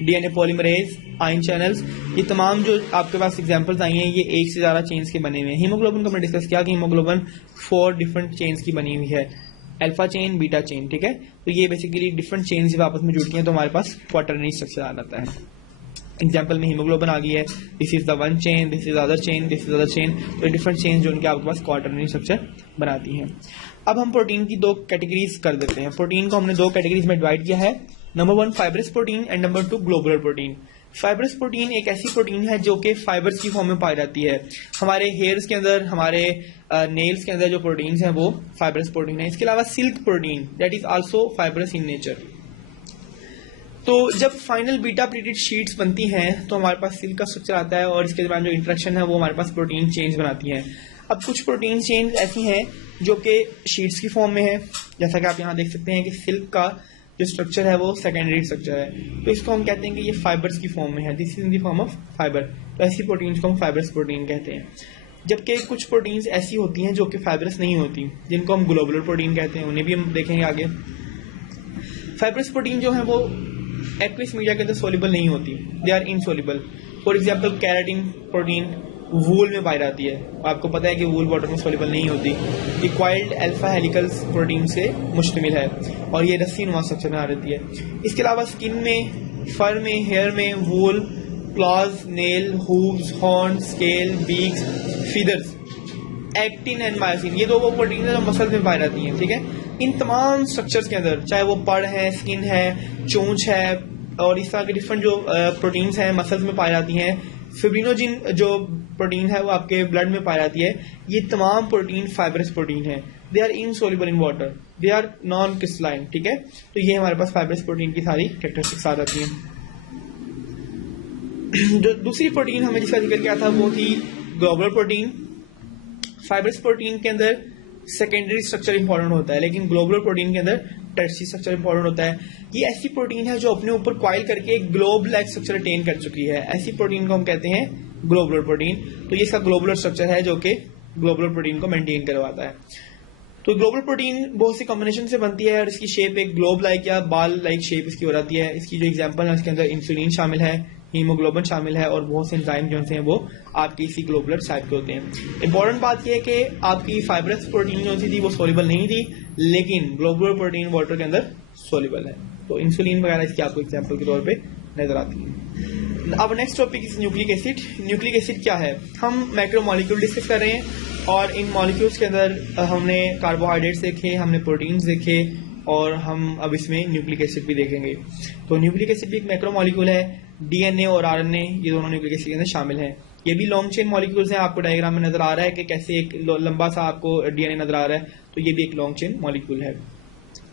DNA polymerase, ion channels, ये तमाम जो आपके पास एग्जांपल्स आई हैं ये एक से ज्यादा चेन्स के बने हुए हैं। हीमोग्लोबिन को हमने डिस्कस किया कि हीमोग्लोबिन 4 डिफरेंट चेन्स की बनी हुई है। अल्फा चेन, बीटा चेन, ठीक है। तो ये बेसिकली डिफरेंट चेन जब आपस में जुड़ती हैं तो हमारे पास क्वाटरनरी स्ट्रक्चर आ जाता है। एग्जाम्पल में हीमोग्लोबिन आ गई है, this is the one chain, this is other chain, this is other chain. तो डिफरेंट चेन जो उनके आपके पास क्वाटरनरी स्ट्रक्चर बनाती हैं। अब हम प्रोटीन की दो कैटेगरीज कर देते हैं। प्रोटीन को हमने दो कैटेगरीज में डिवाइड किया है, number 1 fibrous protein and number 2 globular protein. Fibrous protein एक ऐसी प्रोटीन है जो कि फाइबर्स की फॉर्म में पाई जाती है। हमारे हेयर्स के अंदर, हमारे नेल्स के अंदर जो प्रोटीन्स हैं वो फाइब्रस प्रोटीन है। इसके अलावा silk protein that is also fibrous in nature. तो जब फाइनल बीटा प्लीटेड शीट्स बनती हैं तो हमारे पास सिल्क का स्ट्रक्चर आता है और इसके दौरान जो इंटरेक्शन है वो हमारे पास प्रोटीन चेन्स बनाती हैं। अब कुछ प्रोटीन चेन्स ऐसी हैं जो कि शीट्स की फॉर्म में है, जैसा कि आप यहाँ देख सकते हैं कि सिल्क का जो स्ट्रक्चर है वो सेकेंडरी स्ट्रक्चर है। तो इसको हम कहते हैं कि ये फाइबर्स की फॉर्म में है, this is in the form of fibre. तो ऐसी प्रोटीन्स को हम फाइबरस प्रोटीन कहते हैं। जबकि कुछ प्रोटीन्स ऐसी होती हैं जो कि फाइबरस नहीं होती, जिनको हम ग्लोबुलर प्रोटीन कहते हैं, उन्हें भी हम देखेंगे आगे। फाइबरस प्रोटीन जो है वो एक्विस मीडिया के अंदर सोल्यूबल नहीं होती, they are insoluble. For example keratin protein wool में पाई जाती है, आपको पता है कि वूल वाटर में सोल्यूबल नहीं होती। ये कॉइल्ड अल्फा हेलिकल्स प्रोटीन से मुश्तमिल है और ये रस्सी नुमा स्ट्रक्चर में आ रहती है। इसके अलावा स्किन में, फर में, हेयर में, wool, claws, nail, hooves, horn, scale, beaks, feathers, actin and myosin, ये दो वो प्रोटीन है जो मसल में पाई जाती हैं, ठीक है। इन तमाम स्ट्रक्चर्स के अंदर, चाहे वो पड़ है, स्किन है, चोंच है और इस तरह के डिफरेंट जो प्रोटीन्स हैं मसल्स में पाई जाती हैं, फिब्रिनोजिन जो प्रोटीन है वो आपके ब्लड में पाई जाती है, ये तमाम प्रोटीन फाइबरस प्रोटीन है। They are insoluble in water, they are non crystalline, ठीक है। तो ये हमारे पास फाइबरस प्रोटीन की सारी कैरेक्टरिस्टिक्स आ जाती हैं। जो दूसरी प्रोटीन हमें जिसका जिक्र किया था वो थी ग्लोबुलर प्रोटीन। फाइबरस प्रोटीन के अंदर सेकेंडरी स्ट्रक्चर इंपॉर्टेंट होता है, लेकिन ग्लोबुलर प्रोटीन के अंदर टर्शियरी स्ट्रक्चर इंपॉर्टेंट होता है। ये ऐसी प्रोटीन है जो अपने ऊपर कॉइल करके एक ग्लोब लाइक स्ट्रक्चर अटेन कर चुकी है, ऐसी प्रोटीन को हम कहते हैं ग्लोबुलर प्रोटीन। तो ये इसका ग्लोबुलर स्ट्रक्चर है जो कि ग्लोबुलर प्रोटीन को मेंटेन करवाता है। तो ग्लोबुलर प्रोटीन बहुत सी कॉम्बिनेशन से बनती है और इसकी शेप एक ग्लोब लाइक या बाल लाइक शेप इसकी हो जाती है। इसकी जो एग्जांपल है उसके अंदर इंसुलिन शामिल है, हीमोग्लोबिन शामिल है और बहुत से एंजाइम जो हैं वो आपकी इसी ग्लोबुलर टाइप के होते हैं। इंपॉर्टेंट बात यह है कि आपकी फाइबरस प्रोटीन जो थी वो सोल्यूबल नहीं थी, लेकिन ग्लोबुलर प्रोटीन वाटर के अंदर सोल्यूबल है। तो इंसुलिन वगैरह इसकी आपको एग्जाम्पल के तौर पे नजर आती है। अब next topic is nucleic acid. Nucleic acid क्या है? हम मैक्रोमोलिक्यूल डिस्कस कर रहे हैं और इन मॉलिक्यूल्स के अंदर हमने कार्बोहाइड्रेट्स देखे, हमने प्रोटीन्स देखे और हम अब इसमें न्यूक्लिक एसिड भी देखेंगे। तो न्यूक्लिक एसिड भी एक मैक्रोमोलिक्यूल है। डीएनए और आरएनए ये दोनों न्यूक्लिक एसिड के अंदर शामिल हैं। ये भी लॉन्ग चेन मॉलिक्यूल्स हैं। आपको डायग्राम में नजर आ रहा है कि कैसे एक लंबा सा आपको डीएनए नजर आ रहा है, तो ये भी एक लॉन्ग चेन मॉलिक्यूल है।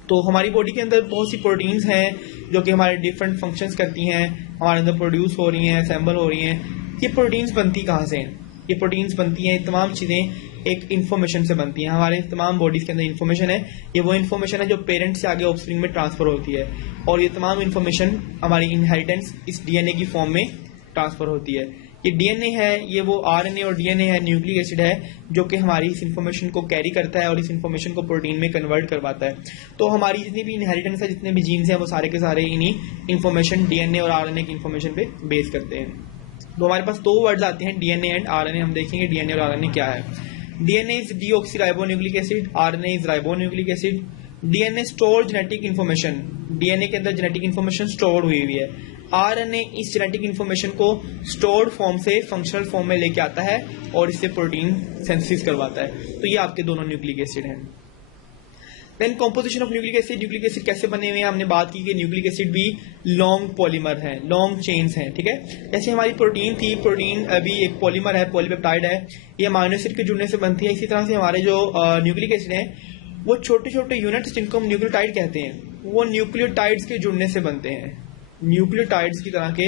तो हमारी बॉडी के अंदर बहुत सी प्रोटीन्स हैं जो कि हमारे डिफरेंट फंक्शंस करती हैं, हमारे अंदर प्रोड्यूस हो रही हैं, असेंबल हो रही हैं। ये प्रोटीन्स बनती कहाँ से हैं? ये प्रोटीन्स बनती हैं, तमाम चीज़ें एक इन्फॉर्मेशन से बनती हैं। हमारे तमाम बॉडीज के अंदर इन्फॉर्मेशन है, ये वो इन्फॉर्मेशन है जो पेरेंट से आगे ऑफस्प्रिंग में ट्रांसफर होती है और ये तमाम इन्फॉर्मेशन हमारी इनहेरिटेंस इस डीएनए की फॉर्म में ट्रांसफर होती है। ये डीएनए है, ये वो आरएनए और डीएनए है, न्यूक्लिक एसिड है जो कि हमारी इस इन्फॉर्मेशन को कैरी करता है और इस इन्फॉर्मेशन को प्रोटीन में कन्वर्ट करवाता है। तो हमारी जितनी भी इनहेरिटेंस है, जितने भी जीन्स हैं, वो सारे के सारे इन्हीं इन्फॉर्मेशन डीएनए और आरएनए की इन्फॉर्मेशन पे बेस करते हैं। तो हमारे पास दो वर्ड्स आते हैं, डीएनए एंड आरएनए। हम देखेंगे डीएनए और आरएनए क्या है। DNA is deoxyribonucleic acid, RNA is ribonucleic acid. DNA store genetic information, DNA के अंदर जेनेटिक इन्फॉर्मेशन स्टोर हुई है। आरएनए इस जेनेटिक इन्फॉर्मेशन को स्टोर्ड फॉर्म से फंक्शनल फॉर्म में लेके आता है और इससे प्रोटीन सिंथेसिस करवाता है। तो ये आपके दोनों न्यूक्लिक एसिड हैं। Then composition of nucleic acid. Nucleic acid कैसे बने हुए हैं? हमने बात की कि न्यूक्लिक एसिड भी लॉन्ग पॉलीमर है, लॉन्ग चेन्स हैं, ठीक है। जैसे हमारी प्रोटीन थी, प्रोटीन अभी एक पॉलीमर है, पॉलीपेप्टाइड है, ये अमीनो एसिड के जुड़ने से बनती है। इसी तरह से हमारे जो न्यूक्लिक एसिड हैं वो छोटे छोटे यूनिट्स जिनको हम न्यूक्लियोटाइड कहते हैं, वो न्यूक्लियोटाइड्स के जुड़ने से बनते हैं। न्यूक्लियोटाइड्स की तरह के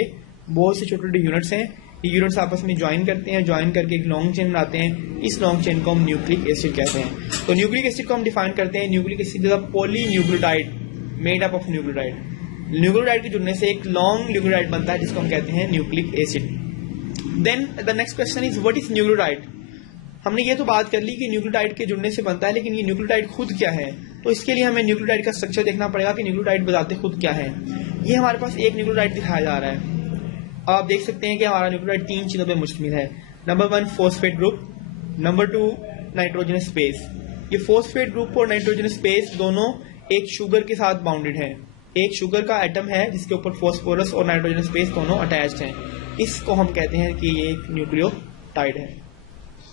बहुत से छोटे छोटे यूनिट्स हैं, ये यूनिट्स आपस में ज्वाइन करते हैं, ज्वाइन करके एक लॉन्ग चेन बनाते हैं। इस लॉन्ग चेन को हम न्यूक्लिक एसिड कहते हैं। तो न्यूक्लिक एसिड को हम डिफाइन करते हैं, nucleic acid is a polynucleotide made up of nucleotide. Nucleotide के जुड़ने से एक लॉन्ग न्यूक्लियोटाइड बनता है जिसको हम कहते हैं nucleic acid. Then the next question is what is nucleotide. हमने ये तो बात कर ली कि न्यूक्लियोटाइड के जुड़ने से बनता है, लेकिन ये न्यूक्लियोटाइड खुद क्या है? तो इसके लिए हमें न्यूक्लियोटाइड का स्ट्रक्चर देखना पड़ेगा कि न्यूक्लियोटाइड बताते खुद क्या है। ये हमारे पास एक न्यूक्लियोटाइड दिखाया जा रहा है। आप देख सकते हैं कि हमारा न्यूक्लियोटाइड तीन चीजों पे मुश्तमिल है। Number 1 phosphate group, number 2 nitrogenous base, ये फॉस्फेट ग्रुप और नाइट्रोजनस बेस दोनों एक शुगर के साथ बाउंडेड हैं। एक शुगर का एटम है जिसके ऊपर फॉस्फोरस और नाइट्रोजनस बेस दोनों अटैच्ड हैं। इसको हम कहते हैं कि ये एक न्यूक्लियोटाइड है।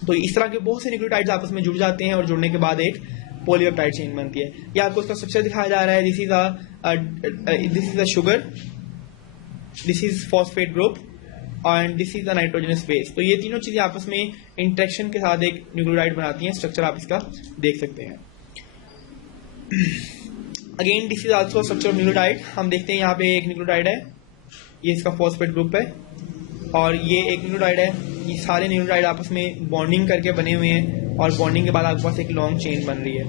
तो इस तरह के बहुत से न्यूक्लियोटाइड्स आपस में जुड़ जाते हैं और जुड़ने के बाद एक पॉलीपेप्टाइड चेन बनती है। या आपको इसका स्ट्रक्चर दिखाया जा रहा है। This is a sugar, this is phosphate group and this is the nitrogenous base. तो ये तीनों चीजें आपस में इंटरेक्शन के साथ एक न्यूक्लियोटाइड बनाती हैं। स्ट्रक्चर आप इसका देख सकते हैं। Again this is also structure of nucleotide. हम देखते हैं यहाँ पे एक न्यूक्लियोटाइड है, ये इसका फॉस्फेट ग्रुप है और ये एक न्यूक्लियोटाइड है। ये सारे न्यूक्लियोटाइड आपस में बॉन्डिंग करके बने हुए हैं और बॉन्डिंग के बाद आपके पास एक लॉन्ग चेन बन रही है।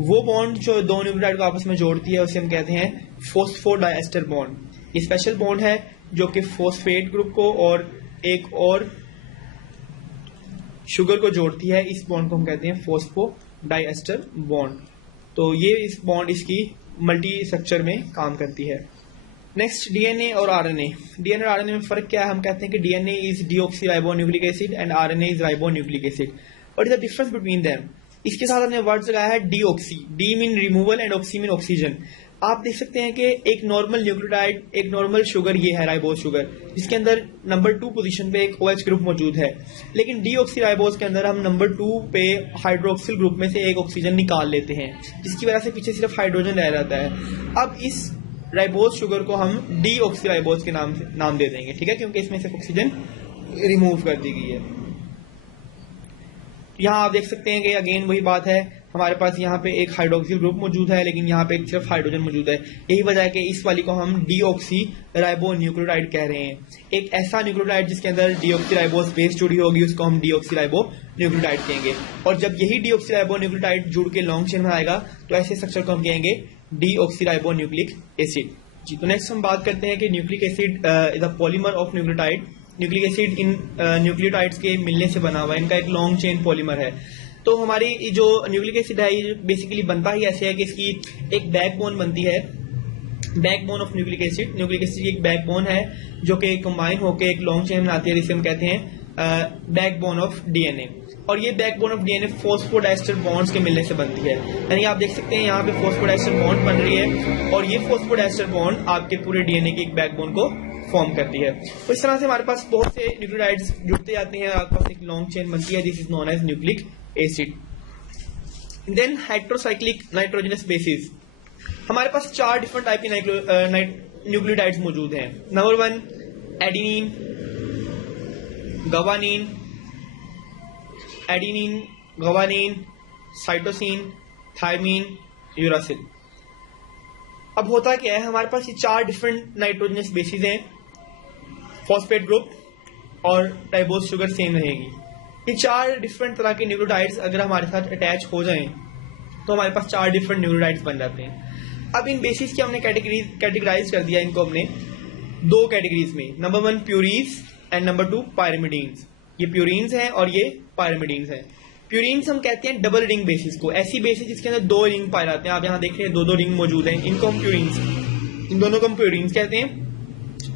वो बॉन्ड जो दो न्यूक्लियोटाइड को आपस में जोड़ती है उसे हम कहते हैं फॉस्फोडाइएस्टर बॉन्ड। ये स्पेशल बॉन्ड है जो कि फॉस्फेट ग्रुप को और एक और शुगर को जोड़ती है। इस बॉन्ड को हम कहते हैं फॉस्फोडाइएस्टर बॉन्ड। तो ये इस बॉन्ड इसकी मल्टी स्ट्रक्चर में काम करती है। नेक्स्ट डीएनए और आरएनए। डीएनए और आरएनए में फर्क क्या है? हम कहते हैं कि DNA is deoxyribonucleic acid and RNA is ribonucleic acid. What is the difference between them? इसके साथ हमने वर्ड लगाया है deoxy. D mean removal and oxy mean oxygen. आप देख सकते हैं कि एक नॉर्मल न्यूक्लियोटाइड, एक नॉर्मल शुगर ये है राइबोज शुगर, जिसके अंदर नंबर 2 पोजीशन पे एक OH ग्रुप मौजूद है। लेकिन डीऑक्सीराइबोज के अंदर हम नंबर 2 पे हाइड्रोक्सिल ग्रुप में से एक ऑक्सीजन निकाल लेते हैं, जिसकी वजह से पीछे सिर्फ हाइड्रोजन रह जाता है। अब इस राइबोज शुगर को हम डीऑक्सीराइबोज के नाम दे देंगे, ठीक है, क्योंकि इसमें से ऑक्सीजन रिमूव कर दी गई है। यहाँ आप देख सकते हैं कि अगेन वही बात है, हमारे पास यहाँ पे एक हाइड्रोक्सिल ग्रुप मौजूद है लेकिन यहाँ पे एक सिर्फ हाइड्रोजन मौजूद है। यही वजह है कि इस वाली को हम डीऑक्सी राइबोन्यूक्लियोटाइड कह रहे हैं। एक ऐसा न्यूक्लियोटाइड जिसके अंदर डीऑक्सीराइबोज बेस जुड़ी होगी उसको हम डीऑक्सीराइबोन्यूक्लियोटाइड कहेंगे। और जब यही डीऑक्सीराइबोन्यूक्लियोटाइड जुड़ के लॉन्ग चेन बनाएगा तो ऐसे स्ट्रक्चर को हम कहेंगे डीऑक्सीराइबोन्यूक्लिक एसिड। जी, तो नेक्स्ट हम बात करते हैं कि nucleic acid is a polymer of nucleotide. Nucleic acid in nucleotides के मिलने से बना हुआ है, इनका एक लॉन्ग चेन पॉलीमर है। तो हमारी जो न्यूक्लिक एसिड है ये बेसिकली बनता ही ऐसे है कि इसकी एक बैकबोन बनती है, backbone of nucleic acid. Nucleic acid की एक बैकबोन है जो कि कंबाइन होकर एक लॉन्ग चेन बनाती है, जिसे हम कहते हैं बैकबोन ऑफ डीएनए। और ये backbone of DNA phosphodiester bonds के मिलने से बनती है। यानी आप देख सकते हैं यहाँ पे फॉस्फोडाइएस्टर बॉन्ड बन रही है और ये फॉस्फोडाइएस्टर बॉन्ड आपके पूरे डीएनए की एक बैकबोन को फॉर्म करती है। तो इस तरह से हमारे पास बहुत से न्यूक्लियोटाइड्स जुड़ते जाते हैं, आपके पास एक लॉन्ग चेन बनती है, this is known as nucleic acid. Then heterocyclic nitrogenous bases. हमारे पास 4 डिफरेंट टाइप के न्यूक्लियोटाइड्स मौजूद हैं। Number 1 adenine, guanine, cytosine, thymine, uracil. अब होता क्या है, हमारे पास ये 4 डिफरेंट नाइट्रोजनस बेसिस हैं। फॉस्फेट ग्रुप और राइबोज शुगर सेम रहेगी। ये 4 डिफरेंट तरह के न्यूक्लियोटाइड्स अगर हमारे साथ अटैच हो जाएं तो हमारे पास 4 डिफरेंट न्यूक्लियोटाइड्स बन जाते हैं। अब इन बेसिस की हमने कैटेगराइज कर दिया इनको हमने 2 कैटेगरीज में। Number 1 purees and number 2 pyrimidines. ये प्यूरीन्स हैं और ये पायरिमिडीन्स हैं। प्यूरीन्स हम कहते हैं डबल रिंग बेसिस को, ऐसी बेसिस जिसके अंदर 2 रिंग पाए जाते हैं। आप यहाँ देख रहे हैं 2 रिंग मौजूद हैं, इनको हम प्यूरीन्स, इन दोनों को हम प्यूरीन्स कहते हैं।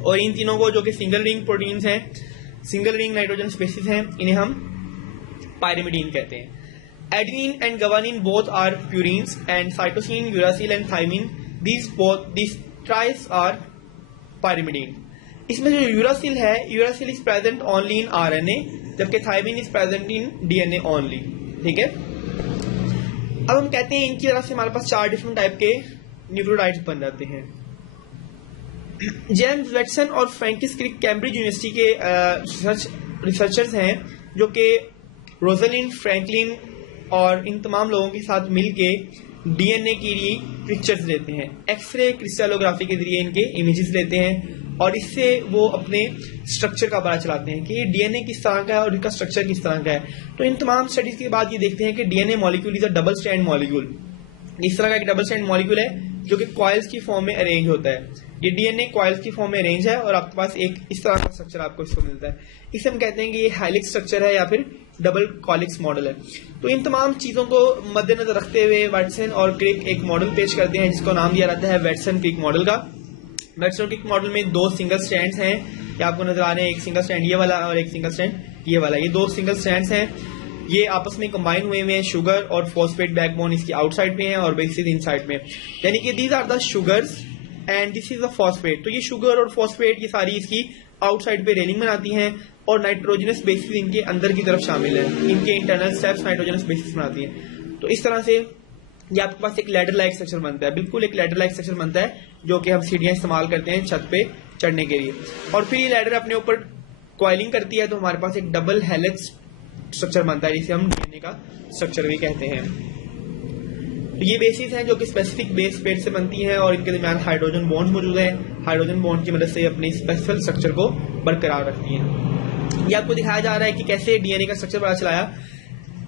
और इन तीनों को जो कि सिंगल रिंग प्रोटीन्स हैं, सिंगल रिंग नाइट्रोजन बेसिस हैं, इन्हें हम पायरिमिडीन कहते हैं। Adenine and guanine both are purines and cytosine, uracil and thymine these three are pyrimidine. इसमें जो यूरासिल है, uracil is present only in RNA, जबकि thymine is present in DNA only. ठीक है, अब हम कहते हैं इनकी तरफ से हमारे पास 4 डिफरेंट टाइप के न्यूक्लियोटाइड्स बन जाते हैं। जेम्स वेटसन और फ्रैंकिस क्रिक कैम्ब्रिज यूनिवर्सिटी के रिसर्चर्स हैं जो कि रोजलिन, फ्रैंकलिन और इन तमाम लोगों के साथ मिलके डीएनए की पिक्चर्स लेते हैं, एक्सरे क्रिस्टलोग्राफी के जरिए इनके इमेजेस लेते हैं और इससे वो अपने स्ट्रक्चर का पता चलाते हैं कि ये डीएनए किस तरह का है और इसका स्ट्रक्चर किस तरह का है। तो इन तमाम स्टडीज के बाद ये देखते हैं कि DNA molecule is a double strand molecule. इस तरह का एक डबल स्ट्रैंड मॉलिक्यूल है जो कि कॉइल्स की फॉर्म में अरेंज होता है। ये डीएनए कॉइल्स की फॉर्म में अरेंज है और आपके पास एक इस तरह का स्ट्रक्चर आपको इसको मिलता है। इसे हम कहते हैं कि ये हेलिक्स स्ट्रक्चर है या फिर डबल कॉलिक्स मॉडल है। तो इन तमाम चीजों को मद्देनजर रखते हुए वेटसन और क्रिक एक मॉडल पेश करते हैं जिसको नाम दिया जाता है वेटसन क्रिक मॉडल का। वेटसन क्रिक मॉडल में 2 सिंगल स्ट्रैंड्स हैं, ये आपको नजर आ रहे हैं, एक सिंगल स्ट्रैंड ये वाला और एक सिंगल स्ट्रैंड ये वाला। ये 2 सिंगल स्ट्रैंड्स हैं ये आपस में कंबाइन हुए हैं, शुगर और फॉस्फेट बैकबोन इसकी आउटसाइड पे है और बेसिस इनसाइड में, यानी कि these are the sugars and this is the phosphate. तो ये शुगर और फॉस्फेट ये सारी इसकी आउटसाइड पे रेलिंग बनाती हैं और नाइट्रोजनस बेसिस इनके अंदर की तरफ शामिल है, इनके इंटरनल स्टेप्स नाइट्रोजनस बेसिस बनाती हैं। तो इस तरह से ये आपके पास एक लैडर लाइक स्ट्रक्चर बनता है, बिल्कुल एक लैडर लाइक स्ट्रक्चर बनता है जो कि हम सीढ़ियां इस्तेमाल करते हैं छत पे चढ़ने के लिए। और फिर ये लैडर अपने ऊपर कॉइलिंग करती है तो हमारे पास एक डबल हेलिक्स स्ट्रक्चर बनता है जिसे हम डीएनए का स्ट्रक्चर भी कहते हैं। तो ये बेसिस हैं जो कि स्पेसिफिक बेस पेयर से बनती हैं और इनके दरमियान हाइड्रोजन बॉन्ड मौजूद है। हाइड्रोजन बॉन्ड की मदद से अपने स्पेसिफिक स्ट्रक्चर को बरकरार रखती हैं। ये आपको दिखाया जा रहा है कि कैसे डीएनए का स्ट्रक्चर पता चलाया।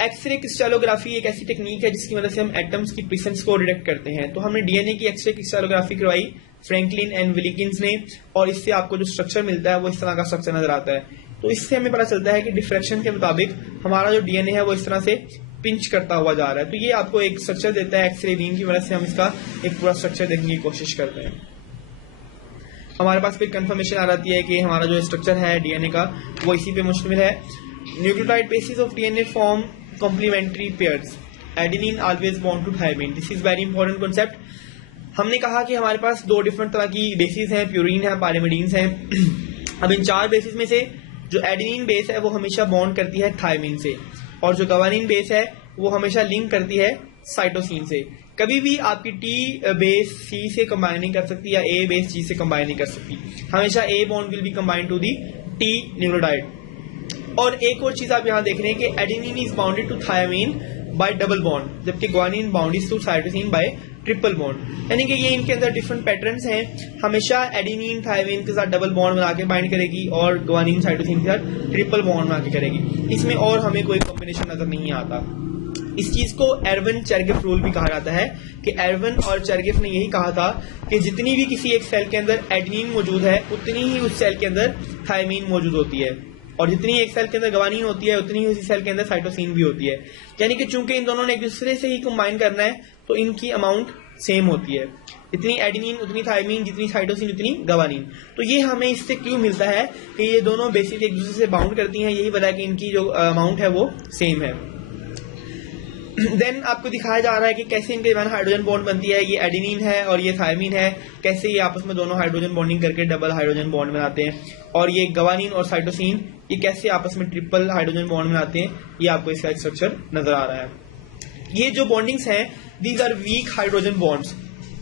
एक्सरे क्रिस्टलोग्राफी एक ऐसी टेक्निक है जिसकी मदद से हम एटम्स की प्रेजेंस को डिटेक्ट करते हैं। तो हमने डीएनए की एक्सरे क्रिस्टलोग्राफी करवाई फ्रैंकलिन एंड विलिकिंस ने, और इससे आपको जो स्ट्रक्चर मिलता है वो इस तरह का स्ट्रक्चर नजर आता है। तो इससे हमें पता चलता है कि डिफ्रैक्शन के मुताबिक हमारा जो डीएनए है वो इस तरह से पिंच करता हुआ जा रहा है। तो ये आपको एक स्ट्रक्चर देता है एक्सरे बीम की मदद से हम इसका एक पूरा स्ट्रक्चर देखने की कोशिश करते हैं। हमारे पास फिर कंफर्मेशन आ जाती है कि हमारा जो स्ट्रक्चर है डीएनए का वो इसी पे मुश्तमिल है। Nucleotide bases of DNA form complementary pairs, adenine always bond to thymine. This is very important concept. हमने कहा कि हमारे पास दो डिफरेंट तरह की बेसिस हैं, प्यूरिन है, पायरिमिडीन्स हैं। अब इन चार बेसिस में से जो एडेनिन बेस है वो हमेशा बॉन्ड करती है थायमिन से, और जो गवानिन बेस है वो हमेशा लिंक करती है साइटोसिन से। कभी भी आपकी टी बेस सी से कंबाइन नहीं कर सकती या ए बेस जी से कंबाइन नहीं कर सकती, हमेशा a bond will be combined to the T nucleotide. और एक और चीज आप यहाँ देख रहे हैं कि adenine is bounded to thymine by double bond, जबकि guanine bound is to cytosine by triple bond. यानी कि ये इनके अंदर डिफरेंट पैटर्न्स हैं। हमेशा एडेनिन थायमिन के साथ डबल बॉन्ड बना के बाइंड करेगी और ग्वानिन साइटोसिन के साथ ट्रिपल बॉन्ड बना के करेगी। इसमें और हमें कोई कॉम्बिनेशन नजर नहीं आता। इस चीज को एरवन चेरगिफ रूल भी कहा जाता है कि एरवन और चेरगिफ ने यही कहा था कि जितनी भी किसी एक सेल के अंदर एडेनिन मौजूद है उतनी ही उस सेल के अंदर थायमिन मौजूद होती है, और जितनी एक सेल के अंदर गवानिन होती है उतनी ही उसी सेल के अंदर साइटोसिन भी होती है। यानी कि चूंकि इन दोनों ने एक दूसरे से ही कंबाइन करना है तो इनकी अमाउंट सेम होती है, जितनी एडेनिन उतनी थायमिन, जितनी साइटोसिन उतनी गवानिन। तो ये हमें इससे क्यों मिलता है कि ये दोनों बेसिक एक दूसरे से बाउंड करती हैं, यही वजह है कि इनकी जो अमाउंट है वो सेम है। देन आपको दिखाया जा रहा है कि कैसे इनके दरमियान हाइड्रोजन बॉन्ड बनती है। ये एडेनिन है और ये थायमिन है, कैसे ये आपस में दोनों हाइड्रोजन बॉन्डिंग करके डबल हाइड्रोजन बॉन्ड बनाते हैं। और ये गवानिन और साइटोसिन ये कैसे आपस में ट्रिपल हाइड्रोजन बॉन्ड बनाते हैं, ये आपको इसका एक स्ट्रक्चर नजर आ रहा है। ये जो बॉन्डिंग्स हैं these are weak hydrogen bonds.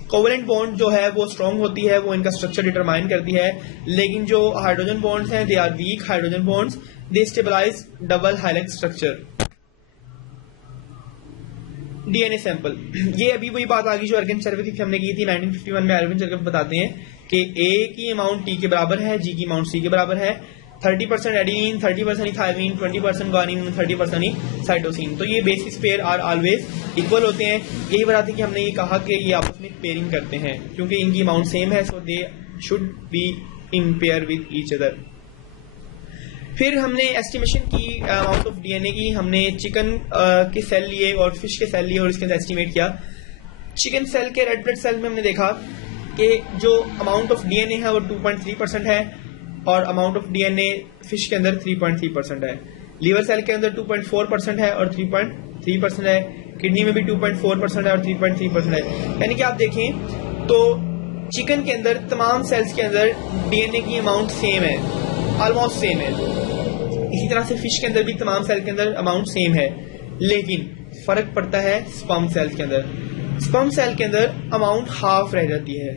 Covalent bond जो है वो स्ट्रॉन्ग होती है, वो इनका स्ट्रक्चर डिटरमाइन करती है, लेकिन जो हाइड्रोजन बॉन्ड्स हैं they are weak hydrogen bonds, they stabilize double helix structure. DNA sample, ये अभी वही बात आ गई जो अर्गन चेरगिफ हमने की थी 1951 में। अर्गन चेरगिफ बताते हैं कि ए की अमाउंट टी के बराबर है, जी की अमाउंट सी के बराबर है, 30% एडेनिन, 30% थायमिन, 20% ग्वानिन, 30% ही साइटोसिन। तो ये bases pair are always equal होते हैं। यही बात है कि हमने ये कहा कि ये आपस में पेयरिंग करते हैं क्योंकि इनकी अमाउंट सेम है, so they should be in pair with each other. फिर हमने एस्टिमेशन की अमाउंट ऑफ डीएनए की, हमने चिकन के सेल लिए और फिश के सेल लिए और इसके अंदर एस्टिमेट किया। चिकन सेल के रेड ब्लड सेल में हमने देखा कि जो अमाउंट ऑफ डीएनए है वो 2.3% है और अमाउंट ऑफ डीएनए फिश के अंदर 3.3% है। लीवर सेल के अंदर 2.4% है और 3.3% है। किडनी में भी 2.4% है और 3.3% है। यानी कि आप देखें तो चिकन के अंदर तमाम सेल्स के अंदर डीएनए की अमाउंट सेम है, ऑलमोस्ट सेम है। इसी तरह से फिश के अंदर भी तमाम सेल के अंदर अमाउंट सेम है, लेकिन फर्क पड़ता है स्पर्म सेल के अंदर। स्पर्म सेल के अंदर अमाउंट हाफ रह जाती है,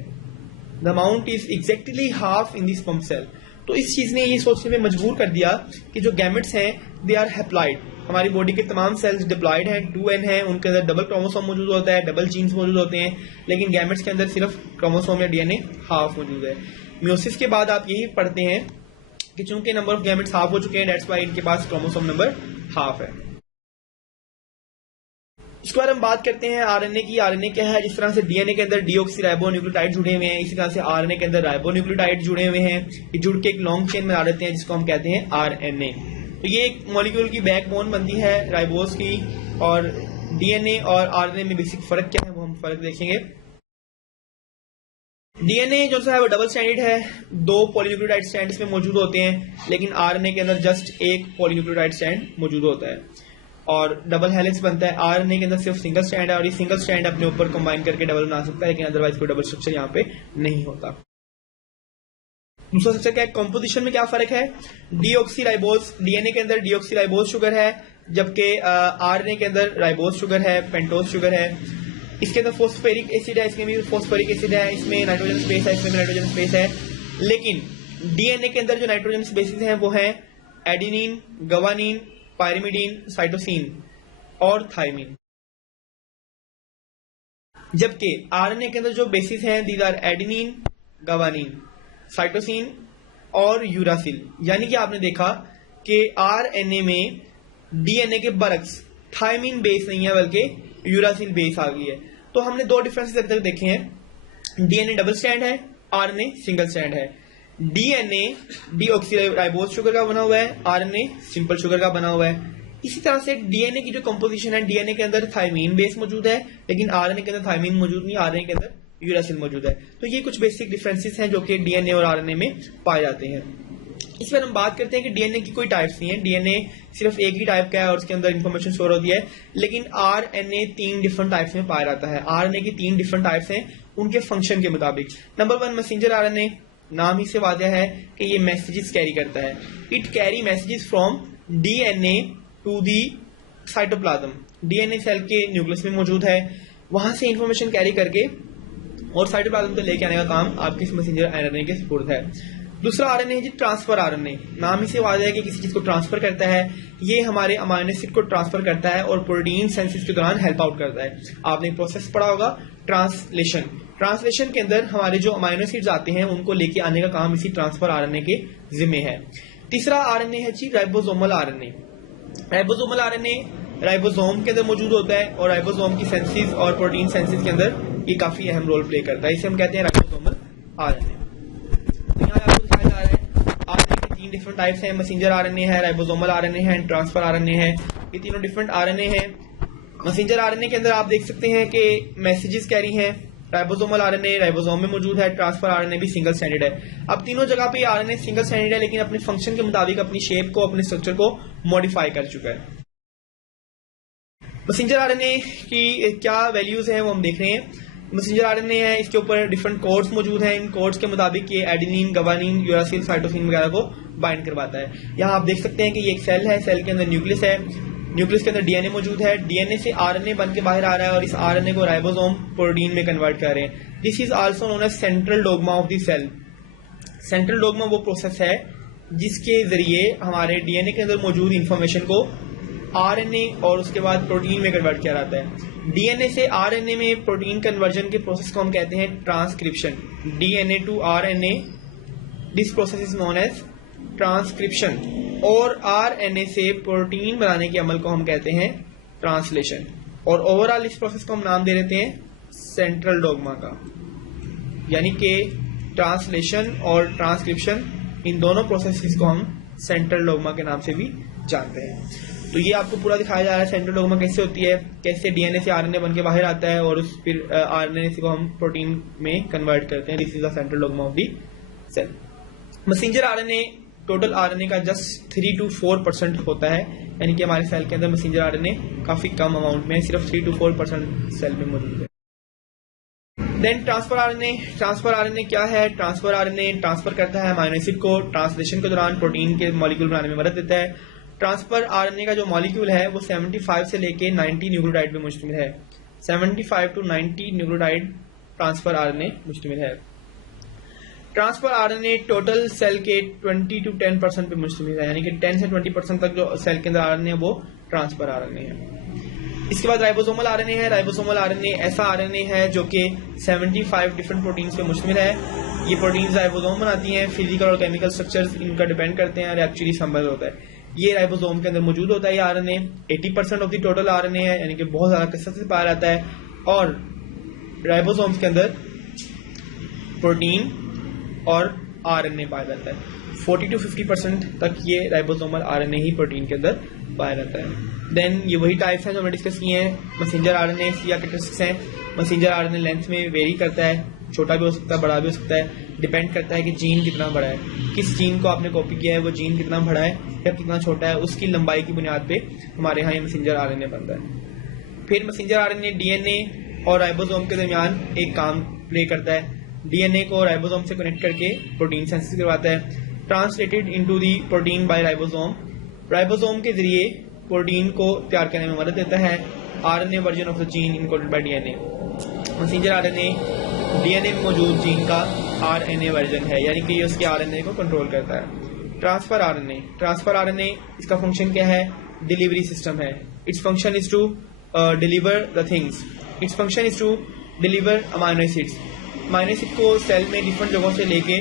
the amount is exactly half in the sperm cell. तो इस चीज ने ये सोचने में मजबूर कर दिया कि जो गैमेट्स हैं दे आर हैप्लॉइड। हमारी बॉडी के तमाम सेल्स डिप्लॉइड हैं, 2n हैं, उनके अंदर डबल क्रोमोसोम मौजूद होता है, डबल जीन्स मौजूद होते हैं, लेकिन गैमेट्स के अंदर सिर्फ क्रोमोसोम या डीएनए हाफ मौजूद है। मियोसिस के बाद आप यही पढ़ते हैं कि चूंकि नंबर ऑफ गैमेट्स हाफ हो चुके हैं, दैट्स व्हाई इनके पास क्रोमोसोम नंबर हाफ है। इसके बाद हम बात करते हैं आरएनए की। आरएनए क्या है? जिस तरह से डीएनए के अंदर डीऑक्सीराइबोन्यूक्लियोटाइड जुड़े हुए हैं, इसी तरह से आरएनए के अंदर राइबोन्यूक्लियोटाइड जुड़े हुए हैं। ये जुड़ के एक लॉन्ग चेन बना देते हैं जिसको हम कहते हैं आरएनए। तो ये एक मॉलिक्यूल की बैकबोन बनती है राइबोस की। और डीएनए और आरएनए में बेसिक फर्क क्या है वो हम फर्क देखेंगे। डीएनए जो है वो डबल स्टैंडर्ड है, 2 पॉलीन्यूक्लियोटाइड स्ट्रैंड में मौजूद होते हैं, लेकिन आरएनए के अंदर जस्ट एक पॉलीन्यूक्लियोटाइड स्ट्रैंड मौजूद होता है। और डबल हेलिक्स बनता है। आरएनए के अंदर सिर्फ सिंगल स्ट्रैंड है और ये सिंगल स्ट्रैंड अपने ऊपर कंबाइन करके डबल बना सकता है, लेकिन अदरवाइज कोई डबल स्ट्रक्चर यहाँ पे नहीं होता। दूसरा स्ट्रक्चर क्या है, कंपोजिशन में क्या फर्क है। डीऑक्सीराइबोज, डीएनए के अंदर डीऑक्सीराइबोज शुगर है, जबकि आरएनए के अंदर राइबोज शुगर है, पेंटोज शुगर है। इसके अंदर फोस्फेरिक एसिड है, इसमें भी फोस्फेरिक एसिड है, इसमें नाइट्रोजन स्पेस है, इसमें भी नाइट्रोजन स्पेस है। लेकिन डीएनए के अंदर जो नाइट्रोजन स्पेसिस हैं वो हैं एडेनिन, गवानीन, पायरिमिडीन, साइटोसिन और थायमिन। जबकि आरएनए के अंदर जो बेसिस हैं these are adenine, guanine, cytosine और यूरासिल। यानी कि आपने देखा कि आरएनए में डीएनए के बरक्स थायमिन बेस नहीं है बल्कि यूरासिल बेस आ गई है। तो हमने दो डिफरेंसेस अभी तक देखे हैं, डीएनए डबल स्ट्रैंड है, आरएनए सिंगल स्ट्रैंड है। डीएनए डीऑक्सीराइबोज शुगर का बना हुआ है, आरएनए सिंपल शुगर का बना हुआ है। इसी तरह से डीएनए की जो कंपोजिशन है, डीएनए के अंदर थायमीन बेस मौजूद है, लेकिन आरएनए के अंदर थायमीन मौजूद नहीं, आरएनए के अंदर यूरासिल मौजूद है। तो ये कुछ बेसिक डिफरेंसेस हैं जो कि डीएनए और आरएनए में पाए जाते हैं। इस पर हम बात करते हैं कि डीएनए की कोई टाइप्स नहीं है, डीएनए सिर्फ एक ही टाइप का है और उसके अंदर इंफॉर्मेशन स्टोर होती है। लेकिन आरएनए 3 डिफरेंट टाइप्स में पाया जाता है। आरएनए की 3 डिफरेंट टाइप्स हैं उनके फंक्शन के मुताबिक। नंबर 1 मैसेंजर आरएनए, नाम ही से वाज़ह है कि ये मैसेजेस कैरी करता है। It carry messages from DNA to the cytoplasm. DNA cell के न्यूक्लियस में मौजूद है, वहां से इंफॉर्मेशन कैरी करके और साइटोप्लाज्म तक लेके आने का काम आपके इस मैसेंजर आरएनए के सुपुर्द है। दूसरा आरएनए है जी ट्रांसफर आरएनए, नाम ही से वाज़ह है कि किसी चीज को ट्रांसफर करता है। ये हमारे अमाइनो एसिड को ट्रांसफर करता है और प्रोटीन सिंथेसिस के दौरान हेल्प आउट करता है। आपने प्रोसेस पढ़ा होगा ट्रांसलेशन। ट्रांसलेशन के अंदर हमारे जो अमाइनो एसिड्स आते हैं उनको लेके आने का काम इसी ट्रांसफर आरएनए के जिम्मे है। तीसरा आरएनए है जी ribosomal RNA. Ribosomal RNA ribosome के अंदर मौजूद होता है और राइबोसोम की सिंथेसिस और प्रोटीन सिंथेसिस के अंदर ये काफी अहम रोल प्ले करता है। इसे हम कहते हैं राइबोसोमल आरएनए। यहाँ आपको दिखाया जा रहा है आरएनए के 3 डिफरेंट टाइप्स हैं, मैसेंजर आरएनए है, राइबोसोमल आरएनए है, ट्रांसफर आरएनए है। ये तीनों डिफरेंट आरएनए हैं। मैसेंजर आरएनए के अंदर आप देख सकते हैं कि मैसेजेस कैरी हैं। राइबोसोमल आरएनए राइबोसोम में मौजूद है, ट्रांसफर आरएनए भी सिंगल स्ट्रैंडेड है। अब तीनों जगह पे आरएनए सिंगल स्ट्रैंडेड है, लेकिन अपने फंक्शन के मुताबिक अपनी शेप को, अपने स्ट्रक्चर को मॉडिफाई कर चुका है। मैसेंजर आरएनए की क्या वैल्यूज हैं वो हम देख रहे हैं। मैसेंजर आरएनए है, इसके ऊपर डिफरेंट कोड्स मौजूद हैं। इन कोड्स के मुताबिक ये एडेनिन, गवानीन, यूरासिल, साइटोसिन वगैरह को बाइंड करवाता है। यहाँ आप देख सकते हैं कि ये एक सेल है, सेल के अंदर न्यूक्लियस है, न्यूक्लियस के अंदर डीएनए मौजूद है, डीएनए से आरएनए बन के बाहर आ रहा है और इस आरएनए को राइबोसोम प्रोटीन में कन्वर्ट कर रहे हैं। This is also known as central dogma of the cell. Central dogma वो प्रोसेस है जिसके जरिए हमारे डीएनए के अंदर मौजूद इंफॉर्मेशन को आरएनए और उसके बाद प्रोटीन में कन्वर्ट किया जाता है। डीएनए से आरएनए में प्रोटीन कन्वर्जन के प्रोसेस को हम कहते हैं transcription. DNA to RNA, this process is known as transcription. और आरएनए से प्रोटीन बनाने के अमल को हम कहते हैं ट्रांसलेशन। और ओवरऑल इस प्रोसेस को हम नाम दे देते हैं सेंट्रल डोग्मा का। यानी कि ट्रांसलेशन और ट्रांसक्रिप्शन, इन दोनों प्रोसेसेस को हम सेंट्रल डोग्मा के नाम से भी जानते हैं। तो ये आपको पूरा दिखाया जा रहा है सेंट्रल डोग्मा कैसे होती है, कैसे डीएनए से आरएनए बन के बाहर आता है और उस फिर आरएनए को हम प्रोटीन में कन्वर्ट करते हैं। This is the central dogma of the cell. Messenger RNA total RNA का जस्ट 3 to 4% होता है, यानी कि हमारे सेल के अंदर मैसेंजर आरएनए काफी कम अमाउंट में, सिर्फ 3 to 4% सेल में मौजूद है। Then transfer RNA. Transfer RNA क्या है? ट्रांसफर आरएनए ट्रांसफर करता है अमाइनो एसिड को, ट्रांसलेशन के दौरान प्रोटीन के मॉलिक्यूल बनाने में मदद देता है। ट्रांसफर आरएनए का जो मॉलिक्यूल है वो 75 से लेके 90 न्यूक्लियोटाइड पे मुश्तमिल है। 75 to 90 न्यूक्लियोटाइड ट्रांसफर आरएनए मुश्तमिल है। ट्रांसफर आरएनए टोटल सेल के 20 to 10% पे मुश्तमिल है, यानी कि 10 से 20% तक जो सेल के अंदर आरएनए है वो ट्रांसफर आरएनए है। इसके बाद राइबोसोमल आरएनए है। राइबोसोमल आरएनए ऐसा आरएनए है जो कि 75 डिफरेंट प्रोटीन्स पे मुश्तमिल है। ये प्रोटीन्स राइबोसोम बनाती हैं, फिजिकल और केमिकल स्ट्रक्चर्स इनका डिपेंड करते हैं और एक्चुअली संबंध होता है। ये राइबोसोम के अंदर मौजूद होता है। ये RNA 80% of the total RNA है, यानी कि बहुत ज्यादा कसरत से पाया जाता है। और राइबोसोम्स के अंदर प्रोटीन और आरएनए पाया जाता है। 40 to 50% तक ये राइबोसोमल आरएनए ही प्रोटीन के अंदर पाया जाता है। देन ये वही टाइप्स हैं जो हमने डिस्कस किए हैं। मैसेंजर आरएनए या कैरेक्टरिस्टिक्स हैं। मैसेंजर आरएनए लेंथ में वेरी करता है, छोटा भी हो सकता है, बड़ा भी हो सकता है, डिपेंड करता है कि जीन कितना बड़ा है, किस जीन को आपने कॉपी किया है, वो जीन कितना बड़ा है या कितना छोटा है, उसकी लंबाई की बुनियाद पे हमारे यहाँ ये मैसेंजर आरएनए बनता है। फिर मैसेंजर आरएनए डीएनए और राइबोसोम के दरमियान एक काम प्ले करता है। डीएनए को राइबोसोम से कनेक्ट करके प्रोटीन सिंथेसिस करवाता है, translated into the protein bye ribosome. Ribosome के जरिए प्रोटीन को तैयार करने में मदद देता है। RNA version of the gene encoded bye DNA. Messenger RNA DNA में मौजूद जीन का आरएनए वर्जन है, यानी कि ये उसके आरएनए को कंट्रोल करता है। ट्रांसफर आरएनए, ट्रांसफर आरएनए इसका फंक्शन क्या है? डिलीवरी सिस्टम है। Its function is to deliver the things, its function is to deliver amino acids. Amino acid को सेल में डिफरेंट जगहों से लेके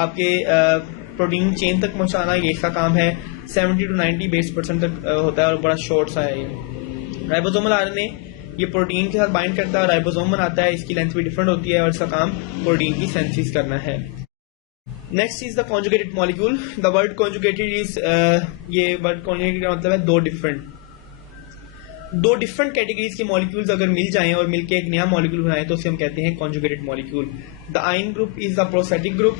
आपके प्रोटीन चेन तक पहुंचाना, ये इसका काम है। 70 to 90% तक होता है और बड़ा शॉर्ट सा है ये। राइबोसोमल आरएनए ये प्रोटीन के साथ बाइंड करता है, राइबोसोम बनाता है, इसकी लेंथ भी डिफरेंट होती है और इसका काम प्रोटीन की सिंथेसिस करना है। Next is the conjugated molecule. The word conjugated is, ये वर्ड कॉन्जुगेटेड का मतलब है दो डिफरेंट कैटेगरीज के मॉलिक्यूल्स अगर मिल जाएं और मिलके एक नया मॉलिक्यूल बनाएं तो उसे हम कहते हैं कॉन्जुगेटेड मॉलिक्यूल। द आइन group is the prosthetic group,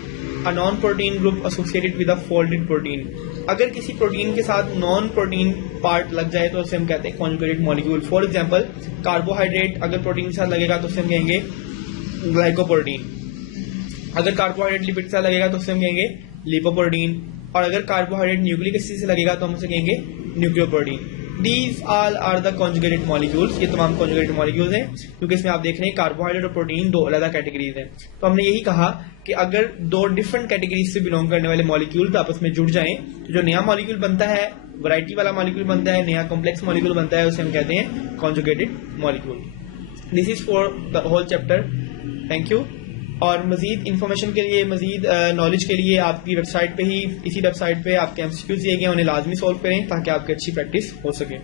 a non protein group associated with a folded protein. अगर किसी प्रोटीन के साथ नॉन प्रोटीन पार्ट लग जाए तो उसे हम कहते हैं conjugated molecule. For example, carbohydrate अगर प्रोटीन के साथ लगेगा तो उसे हम कहेंगे ग्लाइकोप्रोटीन। अगर कार्बोहाइड्रेट लिपिड के साथ लगेगा तो उसे हम कहेंगे लिपोप्रोटीन। और अगर कार्बोहाइड्रेट न्यूक्लिक एसिड से लगेगा तो हम उसे कहेंगे nucleoprotein. These all are the conjugated molecules। ये तमाम conjugated molecules हैं, क्योंकि इसमें आप देख रहे हैं कार्बोहाइड्रेट और प्रोटीन दो अलग कैटेगरीज हैं। तो हमने यही कहा कि अगर दो डिफरेंट कैटेगरीज से बिलोंग करने वाले मॉलिक्यूल आपस में जुड़ जाएं तो जो नया मॉलिक्यूल बनता है, वैरायटी वाला मॉलिक्यूल बनता है, नया कॉम्प्लेक्स मॉलिक्यूल बनता है, उसे हम कहते हैं conjugated molecule. This is for the whole chapter. Thank you. और मजीद इन्फॉर्मेशन के लिए, मजीद नॉलेज के लिए आपकी वेबसाइट पे ही, इसी वेबसाइट पे आपके एमसीक्यूज दिए गए, उन्हें लाजमी सॉल्व करें ताकि आपकी अच्छी प्रैक्टिस हो सके।